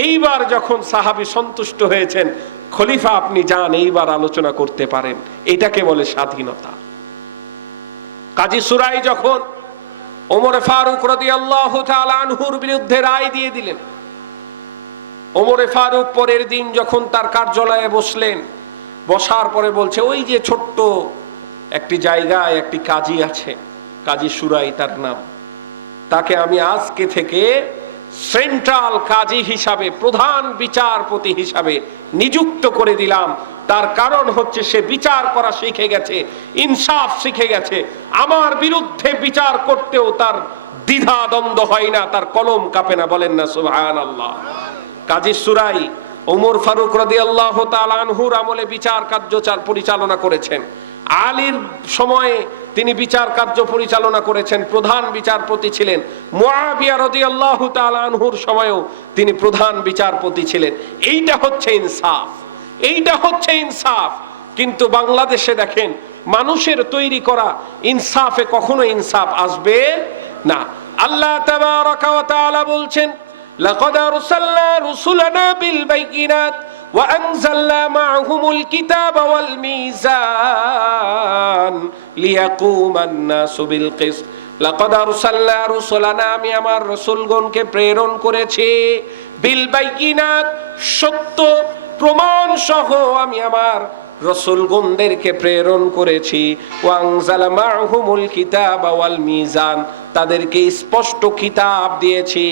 এইবার যখন সাহাবী সন্তুষ্ট হয়েছেন, খলিফা আপনি যান, এইবার আলোচনা করতে পারেন। এটাকে বলে স্বাধীনতা। কাজী সুরাই যখন ওমর ফারুক রাদিয়াল্লাহু তাআলা আনহুর বিরুদ্ধে রায় দিয়ে দিলেন, ওমর ফারুক পরের দিন যখন তার কার্যালয়ে বসলেন, বসার পরে বলছে, ওই যে ছোট্ট একটি জায়গায় একটি কাজী আছে, কাজী সুরাই তার নাম, তাকে আমি আজকে থেকে সেন্ট্রাল কাজী হিসাবে, প্রধান বিচারপতি হিসাবে নিযুক্ত করে দিলাম। তার কারণ হচ্ছে সে বিচার করা শিখে গেছে, ইনসাফ শিখে গেছে। আমার বিরুদ্ধে বিচার করতেও তার দ্বিধা দ্বন্দ্ব হয় না, তার কলম কাঁপে না। বলেন না সুবহানাল্লাহ। কাজী সুরাই ওমর ফারুক রাদিয়াল্লাহু তাআলা আনহুর আমলে বিচার কার্য পরিচালনা করেছেন। আলীর সময়ে তিনি বিচার কার্য পরিচালনা করেছেন, প্রধান বিচারপতি ছিলেন। মুআবিয়া রাদিয়াল্লাহু তাআলা আনহুর সময়েও তিনি প্রধান বিচারপতি ছিলেন। এইটা হচ্ছে ইনসাফ, এইটা হচ্ছে ইনসাফ। কিন্তু বাংলাদেশে দেখেন, মানুষের তৈরি করা ইনসাফে কখনো ইনসাফ আসবে না। আল্লাহ তাবারাকা ওয়া তাআলা বলছেন, লাকাদ আরসালনা রুসুলানা বিল বাইয়িনাত ওয়া আনজালনা মা'হুমুল কিতাবা ওয়াল মিজান লিয়াকুমান নাসু বিল কিসত। লাকাদ আরসালনা রুসুলানা, আমি আমার রাসূলগণকে প্রেরণ করেছি, বিল বাইয়িনাত, সত্য প্রমাণ সহ আমি আমার রাসূলগণদেরকে প্রেরণ করেছি। ওয়া আনজালা মা'হুমুল কিতাবা ওয়াল মিজান, তাদেরকে স্পষ্ট কিতাব দিয়েছি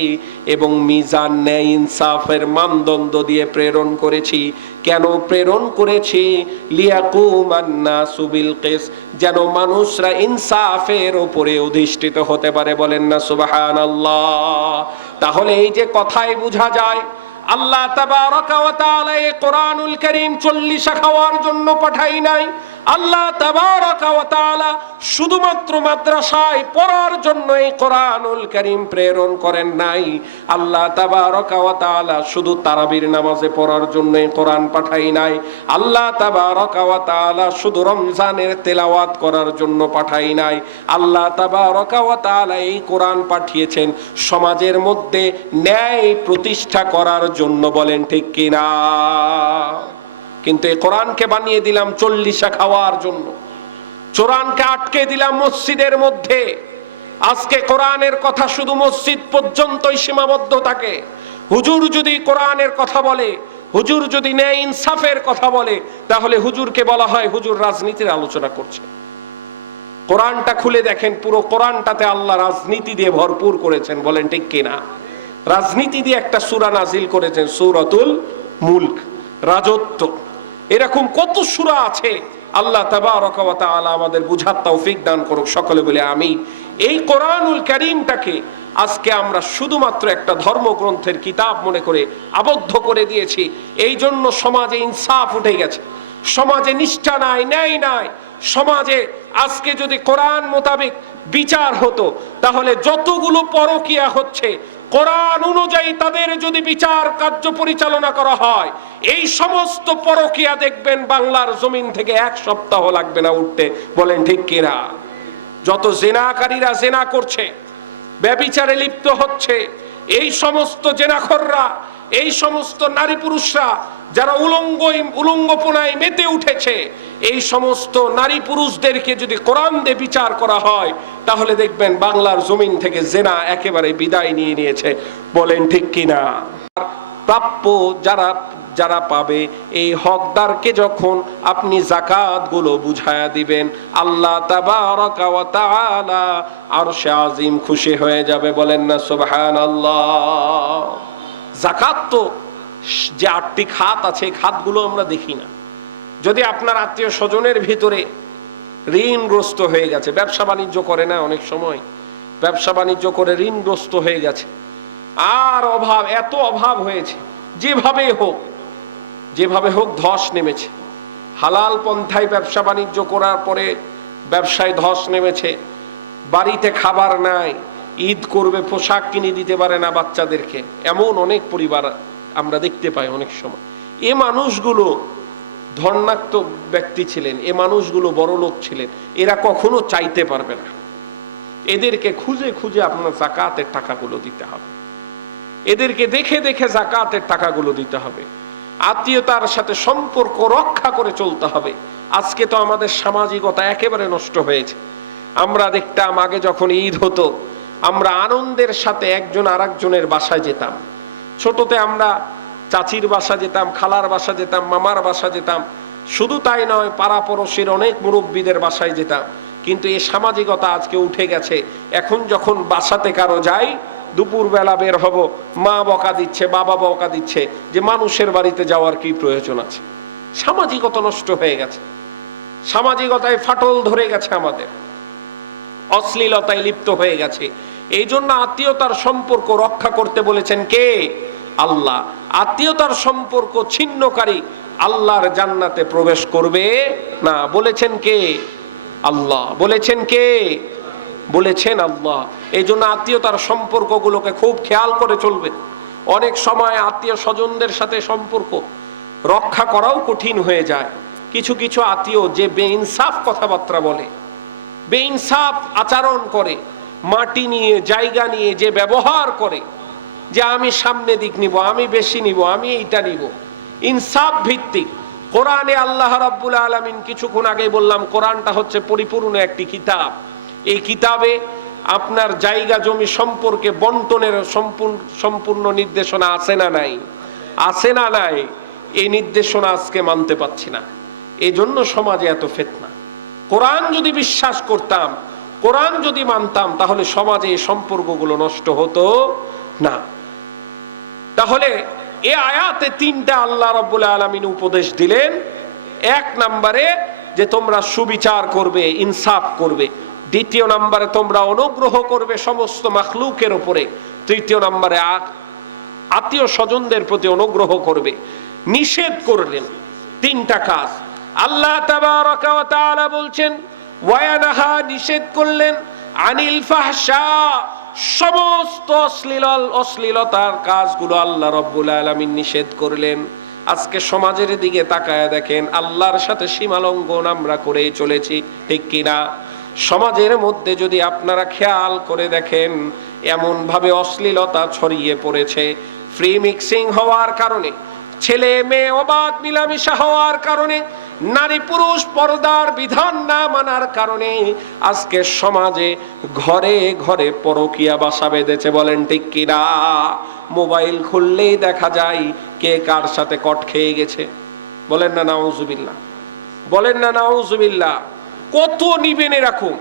এবং মিজান, ন্যায় ইনসাফের মানদণ্ড দিয়ে প্রেরণ করেছি। কেন প্রেরণ করেছি? লিয়াকুমান নাসু বিল কিসত, যেন মানুষরা ইনসাফের উপরে অধিষ্ঠিত হতে পারে। বলেন না সুবহানাল্লাহ। তাহলে এই যে কথায় বোঝা যায়, আল্লাহ তাবারাকা ওয়া তাআলা এই কোরআনুল কারীম 40 খাওয়ার জন্য পাঠাই নাই। আল্লাহ তাবারাকা ওয়া তাআলা শুধুমাত্র মাদ্রাসায় পড়ার জন্য এই কোরআনুল কারীম প্রেরণ করেন নাই। আল্লাহ তাবারাকা ওয়া তাআলা শুধু তারাবির নামাজে পড়ার জন্য এই কোরআন পাঠাই নাই। আল্লাহ তাবারাকা ওয়া তাআলা শুধু রমজানের তেলাওয়াত করার জন্য পাঠাই নাই। আল্লাহ তাবারাকা ওয়া তাআলা এই কোরআন পাঠিয়েছেন সমাজের মধ্যে ন্যায় প্রতিষ্ঠা করার জন্য। বলেন ঠিক কিনা? কিন্তু এই কোরআনকে বানিয়ে দিলাম 40 খাওয়ার জন্য, কোরআনকে আটকে দিলাম মসজিদের মধ্যে। আজকে কোরআনের কথা শুধু মসজিদ পর্যন্তই সীমাবদ্ধ থাকে। হুজুর যদি কোরআনের কথা বলে, হুজুর যদি ন্যায় ইনসাফের কথা বলে, তাহলে হুজুরকে বলা হয় হুজুর রাজনীতির আলোচনা করছে। কোরআনটা খুলে দেখেন, পুরো কোরআনটাতে আল্লাহ রাজনীতি দিয়ে ভরপুর করেছেন। বলেন ঠিক কিনা? রাজনীতি দিয়ে একটা সূরা নাজিল করেছেন, সূরাতুল মুলক, রাজত্ব। এরকম কত সূরা আছে। আল্লাহ তাবারাকা ওয়া তাআলা আমাদের বুঝার তৌফিক দান করুক। সকলে বলে আমিন। এই কোরআনুল কারীমটাকে আজকে আমরা শুধুমাত্র একটা ধর্মগ্রন্থের কিতাব মনে করে আবদ্ধ করে দিয়েছি। এই জন্য সমাজে ইনসাফ উঠে গেছে, সমাজে নিষ্ঠা নাই, ন্যায় নাই। সমাজে আজকে যদি কোরআন মোতাবেক বিচার হতো, তাহলে যতগুলো পরকীয়া হচ্ছে কোরআন অনুযায়ী তাদের যদি বিচার কার্য পরিচালনা করা হয়, এই সমস্ত পরকীয়া দেখবেন বাংলার জমিন থেকে 1 সপ্তাহ লাগবে না উঠতে। বলেন ঠিক কিনা? যত জেনাকারীরা জেনা করছে, ব্যভিচারে লিপ্ত হচ্ছে, এই সমস্ত জেনাখররা, এই সমস্ত নারী পুরুষরা যারা উলঙ্গপনায় মেতে উঠেছে, এই সমস্ত নারী পুরুষদেরকে যদি কোরআন দিয়ে বিচার করা হয়, তাহলে দেখবেন বাংলার জমিন থেকে জেনা একেবারে বিদায় নিয়ে নিয়েছে। বলেন ঠিক কিনা? প্রাপ্য যারা যারা পাবে, এই হকদারকে যখন আপনি যাকাত গুলো বুঝায়া দিবেন, আল্লাহ তাবারাকা ওয়া তাআলা আরশে আজিম খুশি হয়ে যাবে। বলেন না সুবহানাল্লাহ। জাকাত তো যে 8টি খাত আছে, খাতগুলো আমরা দেখি না। যদি আপনার আত্মীয় স্বজনের ভিতরে ঋণগ্রস্ত হয়ে গেছে, ব্যবসা বাণিজ্য করে না, অনেক সময় ব্যবসা বাণিজ্য করে ঋণগ্রস্ত হয়ে গেছে, আর অভাব, এত অভাব হয়েছে, যেভাবে হোক ধস নেমেছে, হালাল পন্থায় ব্যবসা বাণিজ্য করার পরে ব্যবসায় ধস নেমেছে, বাড়িতে খাবার নাই, ঈদ করবে পোশাক কিনে দিতে পারে না বাচ্চাদেরকে, এমন অনেক পরিবার আমরা দেখতে পাই অনেক সময়। এ মানুষগুলো ধর্নাত্ম ব্যক্তি ছিলেন, এ মানুষগুলো বড় লোক ছিলেন, এরা কখনো চাইতে পারবে না। এদেরকে খুঁজে খুঁজে আপনার যাকাতের টাকাগুলো দিতে হবে, এদেরকে দেখে দেখে যাকাতের টাকাগুলো দিতে হবে, আত্মীয়তার সাথে সম্পর্ক রক্ষা করে চলতে হবে। আজকে তো আমাদের সামাজিকতা একেবারে নষ্ট হয়েছে। আমরা দেখতাম আগে যখন ঈদ হতো, আমরা আনন্দের সাথে একজন আরেকজনের বাসায় যেতাম। ছোটতে আমরা চাচির বাসা যেতাম, খালার বাসা যেতাম, মামার বাসা যেতাম, শুধু তাই নয়, পাড়া পড়শির অনেক মুরব্বীদের বাসায় যেতাম। কিন্তু এই সামাজিকতা আজকে উঠে গেছে। এখন যখন বাসাতে কারো যাই, দুপুর বেলা বের হব, মা বকা দিচ্ছে, বাবা বকা দিচ্ছে, যে মানুষের বাড়িতে যাওয়ার কি প্রয়োজন আছে। সামাজিকতা নষ্ট হয়ে গেছে, সামাজিকতায় ফাটল ধরে গেছে, আমাদের অশ্লীলতায় লিপ্ত হয়ে গেছে। এই জন্য আত্মীয়তার সম্পর্ক রক্ষা করতে বলেছেন কে? আল্লাহ। আত্মীয়তার সম্পর্ক ছিন্নকারী আল্লাহর জান্নাতে প্রবেশ করবে না, বলেছেন কে? আল্লাহ। বলেছেন কে? বলেছেন আল্লাহ। এই জন্য আত্মীয়তার সম্পর্কগুলোকে খুব খেয়াল করে চলবে। অনেক সময় আত্মীয় স্বজনদের সাথে সম্পর্ক রক্ষা করাও কঠিন হয়ে যায়। কিছু কিছু আত্মীয় যে বেইনসাফ কথাবার্তা বলে, বেইনসাফ আচরণ করে, মাটি নিয়ে, জায়গা নিয়ে যে ব্যবহার করে, যে আমি সামনে দিক নিব, আমি বেশি নিব, আমি এইটা নিব, ইনসাফ ভিত্তিক। কোরআনে আল্লাহ রাব্বুল আলামিন, কিছুক্ষণ আগে বললাম, কোরআনটা হচ্ছে পরিপূর্ণ একটি কিতাব। এই কিতাবে আপনার জায়গা জমি সম্পর্কে বন্টনের সম্পূর্ণ নির্দেশনা আছে না নাই? আছে না নাই? এই নির্দেশনা আজকে মানতে পাচ্ছি না, এই জন্য সমাজে এত ফিতনা। কোরআন যদি বিশ্বাস করতাম, কোরআন যদি মানতাম, তাহলে সমাজে এই সম্পর্কগুলো নষ্ট হতো না। তাহলে এ আয়াতে 3টা আল্লাহ রাব্বুল আলামিন উপদেশ দিলেন। 1 নম্বরে যে তোমরা সুবিচার করবে, ইনসাফ করবে। 2 নম্বরে তোমরা অনুগ্রহ করবে সমস্ত মাখলুকের উপরে। 3 নম্বরে আত্মীয় স্বজনদের প্রতি অনুগ্রহ করবে। নিষেধ করলেন 3টা কাজ। আল্লাহ তাবারাকা ওয়া তাআলা বলছেন, ওয়ায়ানাহা, নিষেধ করলেন, আনিল ফাহশা, সমস্ত অশ্লীলতার কাজগুলো আল্লাহ রাব্বুল আলামিন নিষেধ করলেন। আজকে সমাজের দিকে তাকায় দেখেন, আল্লাহর সাথে সীমালঙ্ঘন আমরা করেই চলেছি, ঠিক কিনা? সমাজের মধ্যে যদি আপনারা খেয়াল করে দেখেন, এমন ভাবে অশ্লীলতা ছড়িয়ে পড়েছে, ফ্রি মিক্সিং হওয়ার কারণে, ছেলে মেয়ে অবাধ মিলামিশা হওয়ার কারণে, নারী পুরুষ পর্দার বিধান না মানার কারণে আজকে সমাজে ঘরে ঘরে পরকীয়া বাসা বেঁধেছে, বলেন ঠিক কিনা? মোবাইল খুললেই দেখা যায় কে কার সাথে কট খেয়ে গেছে, বলেন না নাউজুবিল্লাহ, বলেন না নাউজুবিল্লাহ। কত নিবেন এরকম,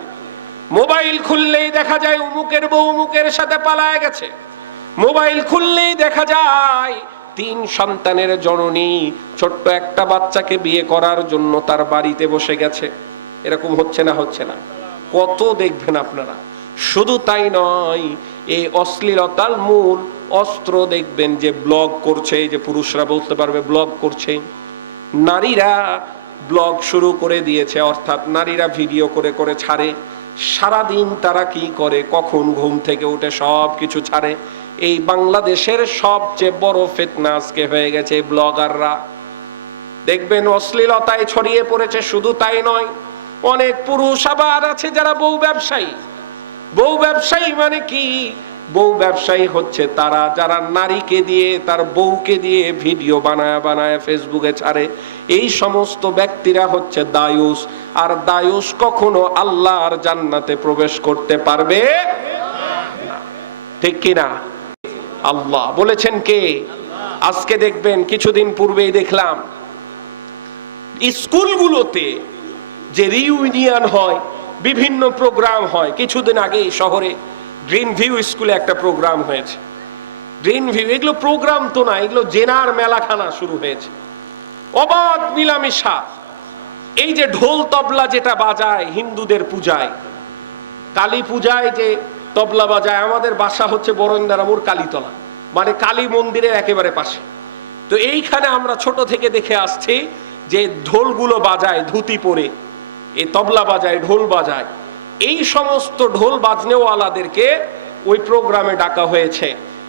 মোবাইল খুললেই দেখা যায় উমুকের বউ উমুকের সাথে পালায় গেছে, মোবাইল খুললেই দেখা যায় 3 সন্তানের জননী ছোট্ট একটা বাচ্চাকে বিয়ে করার জন্য তার বাড়িতে বসে গেছে। এরকম হচ্ছে না? হচ্ছে না? কত দেখবেন আপনারা। শুধু তাই নয়, এই অশ্লীলতার মূল অস্ত্র দেখবেন যে ব্লগ করছে, এই যে পুরুষরা বলতে পারবে ব্লগ করছে, নারীরা ব্লগ শুরু করে দিয়েছে, অর্থাৎ নারীরা ভিডিও করে করে ছাড়ে। সারাদিন তারা কি করে, কখন ঘুম থেকে উঠে সব কিছু ছাড়ে। এই বাংলাদেশের সবচেয়ে বড় ফিতনা আজকে হয়ে গেছে ব্লগাররা। দেখবেন অশ্লীলতায় ছড়িয়ে পড়েছে। শুধু তাই নয়, অনেক পুরুষ আবার আছে যারা বউ ব্যবসায়ী। বউ ব্যবসায়ী মানে কি? বউ ব্যবসায়ী হচ্ছে তারা যারা নারীকে দিয়ে, তার বউকে দিয়ে ভিডিও বানায় বানায় ফেসবুকে ছাড়ে। এই সমস্ত ব্যক্তিরা হচ্ছে দায়ুস। আর দায়ুস কখনো আল্লাহর জান্নাতে প্রবেশ করতে পারবে না, ঠিক কিনা? আল্লাহ বলেছেন কে? আজকে দেখবেন, কিছুদিন পূর্বেই দেখলাম স্কুলগুলোতে যে রিউনিয়ন হয়, বিভিন্ন প্রোগ্রাম হয়। কিছুদিন আগেই শহরে গ্রিন ভিউ স্কুলে একটা প্রোগ্রাম হয়েছে। গ্রিন ভিউ এগুলো প্রোগ্রাম তো না, এগুলো জেনার মেলাখানা শুরু হয়েছে, অবাধ মিলামিশা। এই যে ঢোল তবলা যেটা বাজায় হিন্দুদের পূজায়, কালী পূজায় যে তবলা বাজায়, আমাদের বাসা হচ্ছে বরেন্দ্রামুর কালীতলা, মানে কালী মন্দিরের একেবারে পাশে। তো এইখানে আমরা ছোট থেকে দেখে আসছি যে ঢোলগুলো বাজায় ধুতি পরে, এই তবলা বাজায়, ঢোল বাজায়। এই সমস্ত ঢোল বাজনেওয়ালাদেরকে ওই প্রোগ্রামে ডাকা হয়েছে।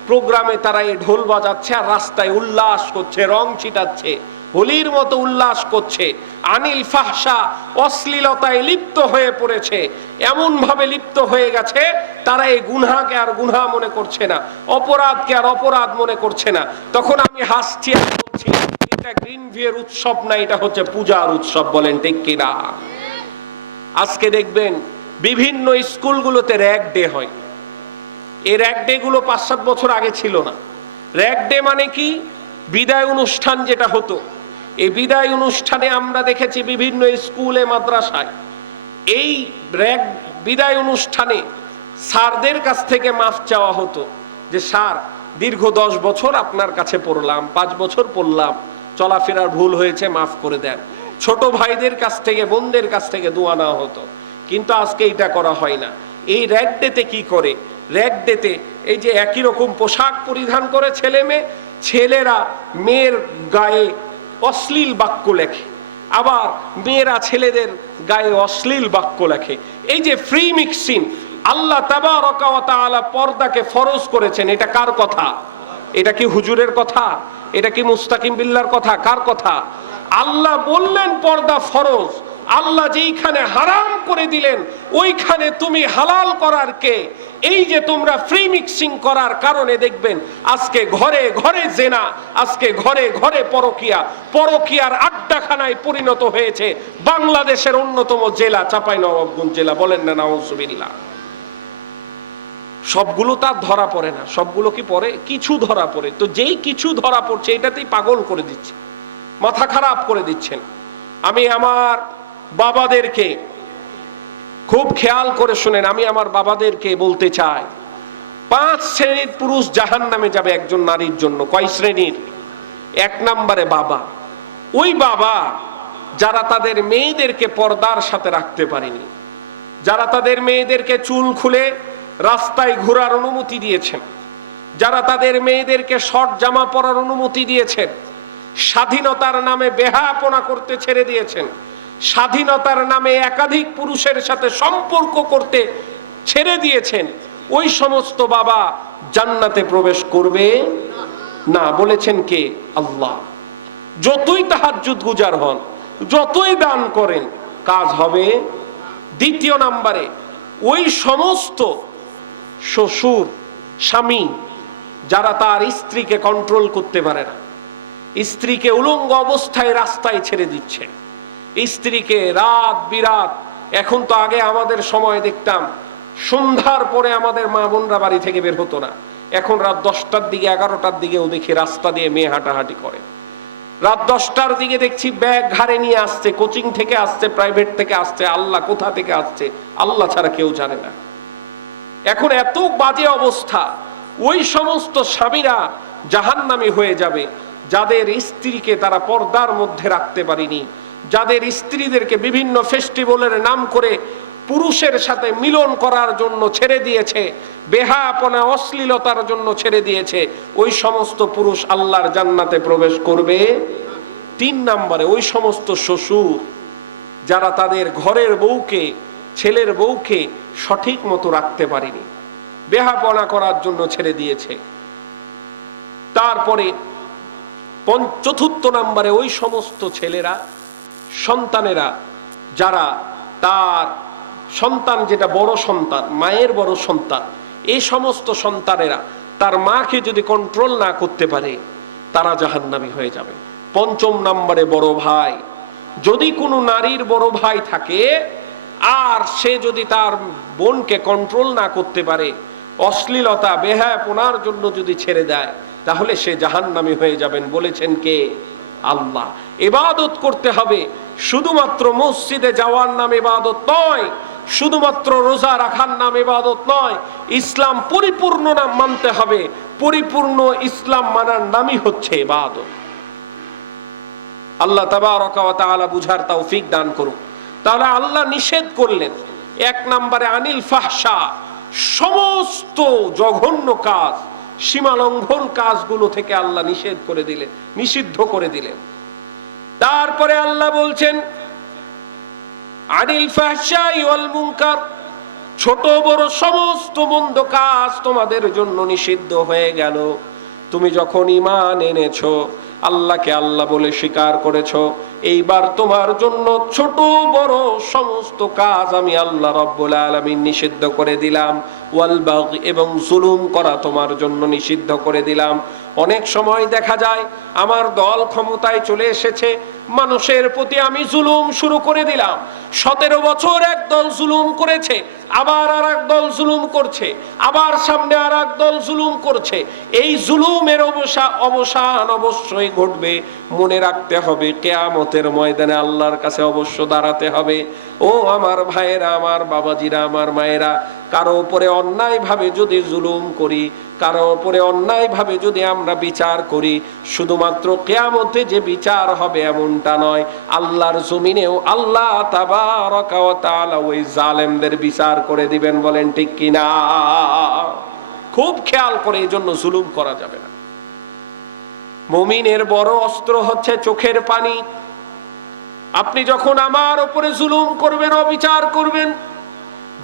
প্রোগ্রামে তারা এই ঢোল বাজাচ্ছে আর রাস্তায় উল্লাস করছে, রং ছিটাচ্ছে, হোলির মতো উল্লাস করছে। আনিল ফাহশা, অশ্লীলতায় লিপ্ত হয়ে পড়েছে, এমন ভাবে লিপ্ত হয়ে গেছে তারা এই গুনহাকে আর গুনহা মনে করছে না, অপরাধকে আর অপরাধ মনে করছে না। তখন আমি হাসছি আর বলছি, এটা গ্রিন ভিউয়ের উৎসব না, এটা হচ্ছে পূজার উৎসব। বলেন ঠিক কিনা? আজকে দেখবেন বিভিন্ন স্কুলগুলোতে র্যাগ ডে হয়। এই র্যাগ ডে গুলো ৫-৭ বছর আগে ছিল না। র্যাগ ডে মানে কি? বিদায় অনুষ্ঠান যেটা হতো, এই বিদায় অনুষ্ঠানে আমরা দেখেছি বিভিন্ন স্কুলে মাদ্রাসায় এই র্যাগ বিদায় অনুষ্ঠানে স্যারদের কাছ থেকে মাফ চাওয়া হতো যে স্যার দীর্ঘ 10 বছর আপনার কাছে পড়লাম, 5 বছর পড়লাম, চলাফেরার ভুল হয়েছে, মাফ করে দেন। ছোট ভাইদের কাছ থেকে, বোনদের কাছ থেকে দোয়া নেওয়া হতো। কিন্তু আজকে এটা করা হয় না। এই র্যাগ ডেতে কি করে? র্যাগ ডেতে এই যে একই রকম পোশাক পরিধান করে ছেলে মেয়ে, ছেলেরা মেয়ের গায়ে অশ্লীল বাক্য লেখে, আবার মেয়েরা ছেলেদের গায়ে অশ্লীল বাক্য লেখে। এই যে ফ্রি মিক্সিং, আল্লাহ তাবারকা ওয়া তাআলা পর্দাকে ফরজ করেছেন, এটা কার কথা? এটা কি হুজুরের কথা? এটা কি মুস্তাকিম বিল্লাহর কথা? কার কথা? আল্লাহ বললেন পর্দা ফরজ। আল্লাহ যেইখানে হারাম করে দিলেন ওইখানে তুমি হালাল করার কে? এই যে তোমরা ফ্রি মিক্সিং করার কারণে দেখবেন আজকে ঘরে ঘরে জেনা, আজকে ঘরে ঘরে পরকিয়া, পরকিয়ার আড্ডাখানায় পরিণত হয়েছে বাংলাদেশের অন্যতম জেলা চাঁপাইনবাবগঞ্জ জেলা। বলেন না নাউজুবিল্লাহ। সবগুলো তার ধরা পড়ে না, সবগুলো কি পড়ে? কিছু ধরা পড়ে। তো যেই কিছু ধরা পড়ছে এটাতেই পাগল করে দিচ্ছে, মাথা খারাপ করে দিচ্ছেন। আমি আমার বাবাদেরকে খুব খেয়াল করে শুনেন, আমি আমার বাবাদেরকে বলতে চাই, 5 শ্রেণীর পুরুষ জাহান্নামে যাবে একজন নারীর জন্য। কয় শ্রেণীর? 1 নম্বরে বাবা। ওই বাবা যারা তাদের মেয়েদেরকে পর্দার সাথে রাখতে পারেনি, যারা তাদের মেয়েদেরকে চুল খুলে রাস্তায় ঘোরার অনুমতি দিয়েছেন, যারা তাদের মেয়েদেরকে শর্ট জামা পরার অনুমতি দিয়েছেন, স্বাধীনতার নামে বেহায়াপনা করতে ছেড়ে দিয়েছেন, স্বাধীনতার নামে একাধিক পুরুষের সাথে সম্পর্ক করতে ছেড়ে দিয়েছেন, ওই সমস্ত বাবা জান্নাতে প্রবেশ করবে না। বলেছেন কে? আল্লাহ। যতই তাহাজ্জুদ গুজার হন, যতই দান করেন, কাজ হবে। 2 নম্বরে ওই সমস্ত শ্বশুর স্বামী যারা তার স্ত্রীকে কন্ট্রোল করতে পারে না, স্ত্রীকে উলঙ্গ অবস্থায় রাস্তায় ছেড়ে দিচ্ছে, স্ত্রীকে রাত বিরাত, এখন তো আগে আমাদের সময় দেখতাম সন্ধ্যার পরে আমাদের মা বোনরা বাড়ি থেকে বের হতো না, এখন রাত 10টার দিকে 11টার দিকেও দেখি রাস্তা দিয়ে মেয়ে হাঁটাহাঁটি করে। রাত 10টার দিকে দেখছি ব্যাগ ঘাড়ে নিয়ে আসছে, কোচিং থেকে আসছে, প্রাইভেট থেকে আসছে, আল্লাহ কোথা থেকে আসছে আল্লাহ ছাড়া কেউ জানে না। এখন এত বাজে অবস্থা। ওই সমস্ত স্বামীরা জাহান্নামী হয়ে যাবে যাদের স্ত্রীকে তারা পর্দার মধ্যে রাখতে পারেনি, যাদের স্ত্রীদেরকে বিভিন্ন ফেস্টিভ্যালের নাম করে পুরুষের সাথে মিলন করার জন্য ছেড়ে দিয়েছে, বেহায়াপনা অশ্লীলতার জন্য ছেড়ে দিয়েছে, ওই সমস্ত পুরুষ আল্লাহর জান্নাতে প্রবেশ করবে। 3 নম্বরে ওই সমস্ত শ্বশুর যারা তাদের ঘরের বউকে, ছেলের বউকে সঠিক মতো রাখতে পারেনি, বেহায়াপনা করার জন্য ছেড়ে দিয়েছে। তারপরে 4র্থ নম্বরে ওই সমস্ত ছেলেরা, সন্তানেরা যারা তার সন্তান, যেটা বড় সন্তান, মায়ের বড় সন্তান, এই সমস্ত সন্তানেরা তার মাকে যদি কন্ট্রোল না করতে পারে তারা জাহান্নামী হয়ে যাবে। 5ম নম্বরে বড় ভাই, যদি কোনো নারীর বড় ভাই থাকে আর সে যদি তার বোনকে কন্ট্রোল না করতে পারে, অশ্লীলতা বেহায়াপনার জন্য যদি ছেড়ে দেয়, তাহলে সে জাহান্নামী হয়ে যাবেন। বলেছেন কে? আল্লাহ। ইবাদত করতে হবে, শুধুমাত্র মসজিদে যাওয়ার নাম ইবাদত নয়, শুধুমাত্র রোজা রাখার নাম ইবাদত নয়, ইসলাম পরিপূর্ণ নাম মানতে হবে। পরিপূর্ণ ইসলাম মানার নামই হচ্ছে ইবাদত। আল্লাহ তাবারক ওয়া তাআলা বুঝার তৌফিক দান করুন। তাহলে আল্লাহ নিষেধ করলেন এক নম্বরে আনিল ফাহশা, সমস্ত জঘন্য কাজ, সীমালঙ্ঘন কাজগুলো থেকে আল্লাহ নিষেধ করে দিলেন, নিষিদ্ধ করে দিলেন। তারপরে আল্লাহ বলছেন আনিল ফাহশাই ওয়াল মুনকার, ছোট বড় সমস্ত মন্দ কাজ তোমাদের জন্য নিষিদ্ধ হয়ে গেল। তুমি যখন ঈমান এনেছো, আল্লাহকে আল্লাহ বলে স্বীকার করেছো, এইবার তোমার জন্য ছোট বড় সমস্ত কাজ আমি আল্লাহ রাব্বুল আলামিন নিষিদ্ধ করে দিলাম। ওয়াল বাগি, এবং জুলুম করা তোমার জন্য নিষিদ্ধ করে দিলাম। অনেক সময় দেখা যায় আমার দল ক্ষমতায় চলে এসেছে, মানুষের প্রতি আমি জুলুম শুরু করে দিলাম। 17 বছর এক দল জুলুম করেছে, আবার আর এক দল জুলুম করছে, আবার সামনে আর এক দল জুলুম করছে। এই জুলুমের অবসান অবশ্যই ঘটবে। মনে রাখতে হবে কিয়ামতের ময়দানে আল্লাহর কাছে অবশ্য দাঁড়াতে হবে। ও আমার ভাইয়েরা, আমার বাবাজিরা, আমার মায়েরা, কারো উপরে অন্যায় ভাবে যদি জুলুম করি, কারো উপরে অন্যায় ভাবে যদি আমরা বিচার করি, শুধুমাত্র কিয়ামতে যে বিচার হবে এমনটা নয়, আল্লাহর জমিনেও আল্লাহ তাবারকা ওয়া তাআলা ওই জালেমদের বিচার করে দিবেন। বলেন ঠিক কিনা? খুব খেয়াল করে, এই জন্য জুলুম করা যাবে না। মুমিনের বড় অস্ত্র হচ্ছে চোখের পানি। আপনি যখন আমার উপরে জুলুম করবেন, অবিচার করবেন,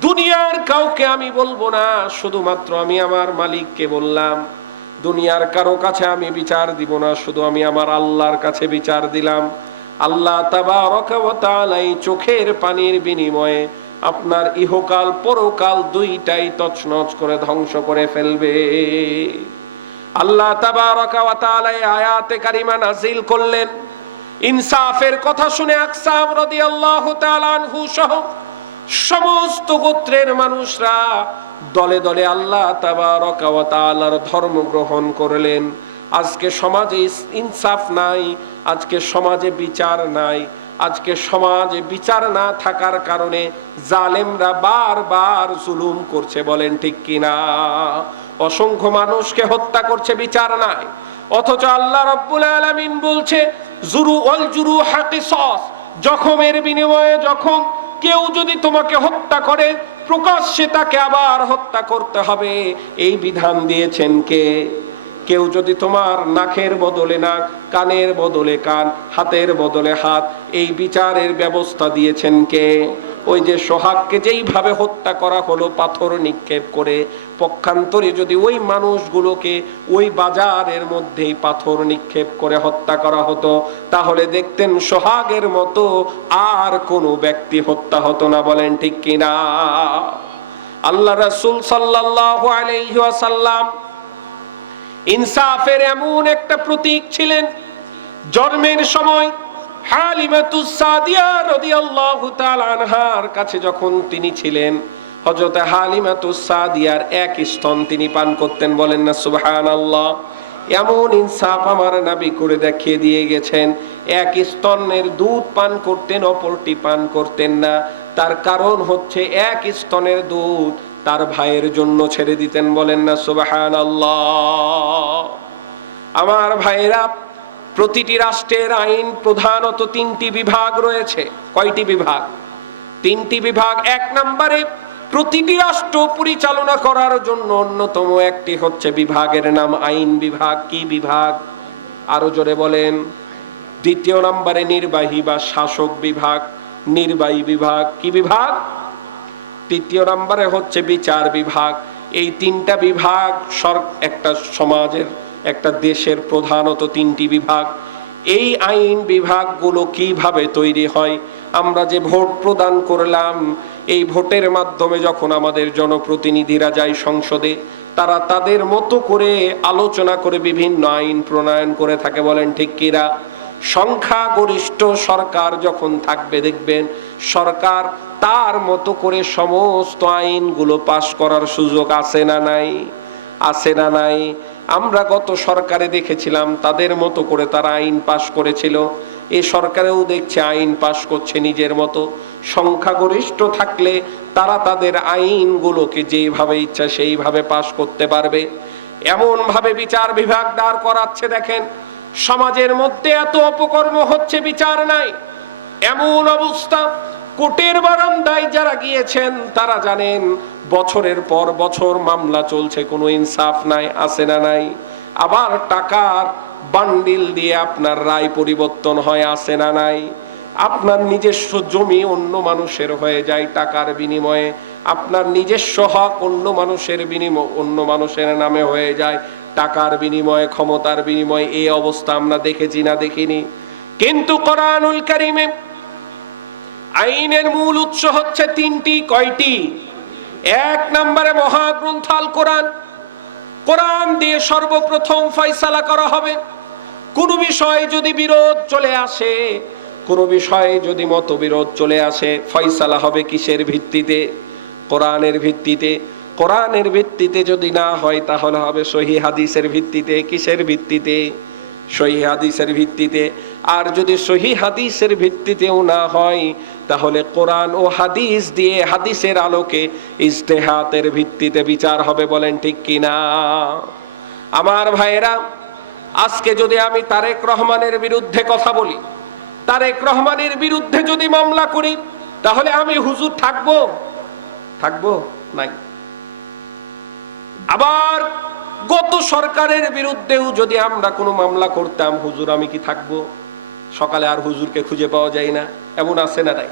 দুনিয়ার কাউকে আমি বলবো না, শুধুমাত্র আমি আমার মালিককে বললাম। দুনিয়ার কারো কাছে আমি বিচার দিব না, শুধু আমি আমার আল্লাহর কাছে বিচার দিলাম। আল্লাহ তাবারকা ওয়া তাআলা এই চোখের পানির বিনিময়ে আপনার ইহকাল পরকাল দুইটাই তছনছ করে ধ্বংস করে ফেলবে। আল্লাহ তাবারকা ওয়া তাআলা এই আয়াতে কারিমা নাযিল করলেন। ইনসাফের কথা শুনে আকসাম রাদিয়াল্লাহু তাআলা আনহু সহ সমস্ত গোত্রের মানুষরা দলে দলে আল্লাহ তাবারকা ওয়া তাআলার ধর্ম গ্রহণ করলেন। আজকে সমাজে ইনসাফ নাই, আজকে সমাজে বিচার নাই। আজকে সমাজে বিচার না থাকার কারণে জালেমরা বারবার জুলুম করছে। বলেন ঠিক কিনা? অসংখ্য মানুষকে হত্যা করছে, বিচার নাই। অথচ আল্লাহ রাব্বুল আলামিন বলছে জুরু ওয়াল জুরুহা কিসাস, জখমের বিনিময়ে জখম। কেউ যদি তোমাকে হত্যা করে, প্রকাশ্যে তাকে আবার হত্যা করতে হবে, এই বিধান দিয়েছেন কে? কেউ যদি তোমার নাকের বদলে নাক, কানের বদলে কান, হাতের বদলে হাত, এই বিচারের ব্যবস্থা দিয়েছেন কে? ওই যে সোহাগকে যেইভাবে হত্যা করা হলো পাথর নিক্ষেপ করে, পক্ষান্তরে যদি ওই মানুষগুলোকে ওই বাজারের মধ্যেই পাথর নিক্ষেপ করে হত্যা করা হতো, তাহলে দেখতেন সোহাগের মতো আর কোনো ব্যক্তি হত্যা হতো না। বলেন ঠিক কিনা? আল্লাহ রাসূল সাল্লাল্লাহু আলাইহি ওয়াসাল্লাম ইনসাফের এমন একটা প্রতীক ছিলেন। জন্মের সময় হালিমাতুস সাদিয়া রাদিয়াল্লাহু তাআলা আনহার কাছে যখন তিনি ছিলেন, হযরত হালিমাতুস সাদিয়ার এক স্তন তিনি পান করতেন। বলেন না সুবহানাল্লাহ। এমন ইনসাফ আমার নবী করে দেখিয়ে দিয়ে গেছেন। এক স্তনের দুধ পান করতেন, অপরটি পান করতেন না। তার কারণ হচ্ছে এক স্তনের দুধ তার ভাইয়ের জন্য ছেড়ে দিতেন। বলেন না সুবহানাল্লাহ। আমার ভাইরা, প্রতিটি রাষ্ট্রের আইন প্রধানত 3টি বিভাগ রয়েছে। কয়টি বিভাগ? 3টি বিভাগ। এক নম্বরে প্রতিটি রাষ্ট্র পরিচালনা করার জন্য অন্যতম একটি হচ্ছে বিভাগের নাম আইন বিভাগ। কি বিভাগ? আরো জোরে বলেন। দ্বিতীয় নম্বরে নির্বাহী বা শাসক বিভাগ, নির্বাহী বিভাগ। কি বিভাগ? তৃতীয় নম্বরে হচ্ছে বিচার বিভাগ। এই 3টা বিভাগ একটা সমাজের, একটা দেশের প্রধানত 3টি বিভাগ। এই আইন বিভাগগুলো কিভাবে তৈরি হয়? আমরা যে ভোট প্রদান করলাম, এই ভোটের মাধ্যমে যখন আমাদের জনপ্রতিনিধিরা যায় সংসদে, তারা তাদের মতো করে আলোচনা করে বিভিন্ন আইন প্রণয়ন করে থাকে। বলেন ঠিক কিনা? সংখ্যাগরিষ্ঠ সরকার যখন থাকবে, দেখবেন সরকার তার মতো করে সমস্ত আইনগুলো পাশ করার সুযোগ আছে না নাই? আছে না নাই? আমরা গত সরকারে দেখেছিলাম তাদের মতো করে তারা আইন পাশ করেছিল। এ সরকারেও দেখছে আইন পাশ করছে নিজের মতো, সংখ্যাগরিষ্ঠ থাকলে তারা তাদের আইনগুলোকে যেভাবে ইচ্ছা সেইভাবে পাশ করতে পারবে, এমন ভাবে বিচার বিভাগ দাঁড় করাচ্ছে। দেখেন সমাজের মধ্যে এত অপকর্ম হচ্ছে, বিচার নাই, এমন অবস্থা। কোর্টের বারান্দায় যারা গিয়েছেন তারা জানেন বছরের পর বছর মামলা চলছে, কোনো ইনসাফ নাই, আছে না নাই? আবার টাকার বান্ডিল দিয়ে আপনার রায় পরিবর্তন হয়, আছে না নাই? আপনার নিজস্ব জমি অন্য মানুষের হয়ে যায় টাকার বিনিময়ে, আপনার নিজস্ব হক অন্য মানুষের বিনিময়, অন্য মানুষের নামে হয়ে যায় টাকার বিনিময়ে, ক্ষমতার বিনিময়ে। এই অবস্থা আমরা দেখেছি না দেখিনি? কিন্তু কোরআনুল কারীমে আইনের মূল উৎস হচ্ছে তিনটি। কয়টি? এক নম্বরে মহাগ্রন্থ আল কোরআন। কোরআন দিয়ে সর্বপ্রথম ফয়সালা করা হবে। কোন বিষয়ে যদি বিরোধ চলে আসে, কোন বিষয়ে যদি মতবিরোধ চলে আসে, ফয়সালা হবে কিসের ভিত্তিতে? কোরআনের ভিত্তিতে। কোরআনের ভিত্তিতে যদি না হয় তাহলে হবে সহিহ হাদিসের ভিত্তিতে। কিসের ভিত্তিতে? সহিহ হাদিসের ভিত্তিতে। আর যদি সহিহ হাদিসের ভিত্তিতেও না হয় তাহলে কোরআন ও হাদিস দিয়ে, হাদিসের আলোকে ইজতিহাদের ভিত্তিতে বিচার হবে। বলেন ঠিক কিনা? আমার ভাইয়েরা, আজকে যদি আমি তারেক রহমানের বিরুদ্ধে কথা বলি, তারেক রহমানের বিরুদ্ধে যদি মামলা করি, তাহলে আমি হুজুর থাকবো? থাকবো নাই। আবার গত সরকারের বিরুদ্ধেও যদি আমরা কোনো মামলা করতাম, হুজুর আমি কি থাকবো? সকালে আর হুজুরকে খুঁজে পাওয়া যায় না, এমন আছে না নাই?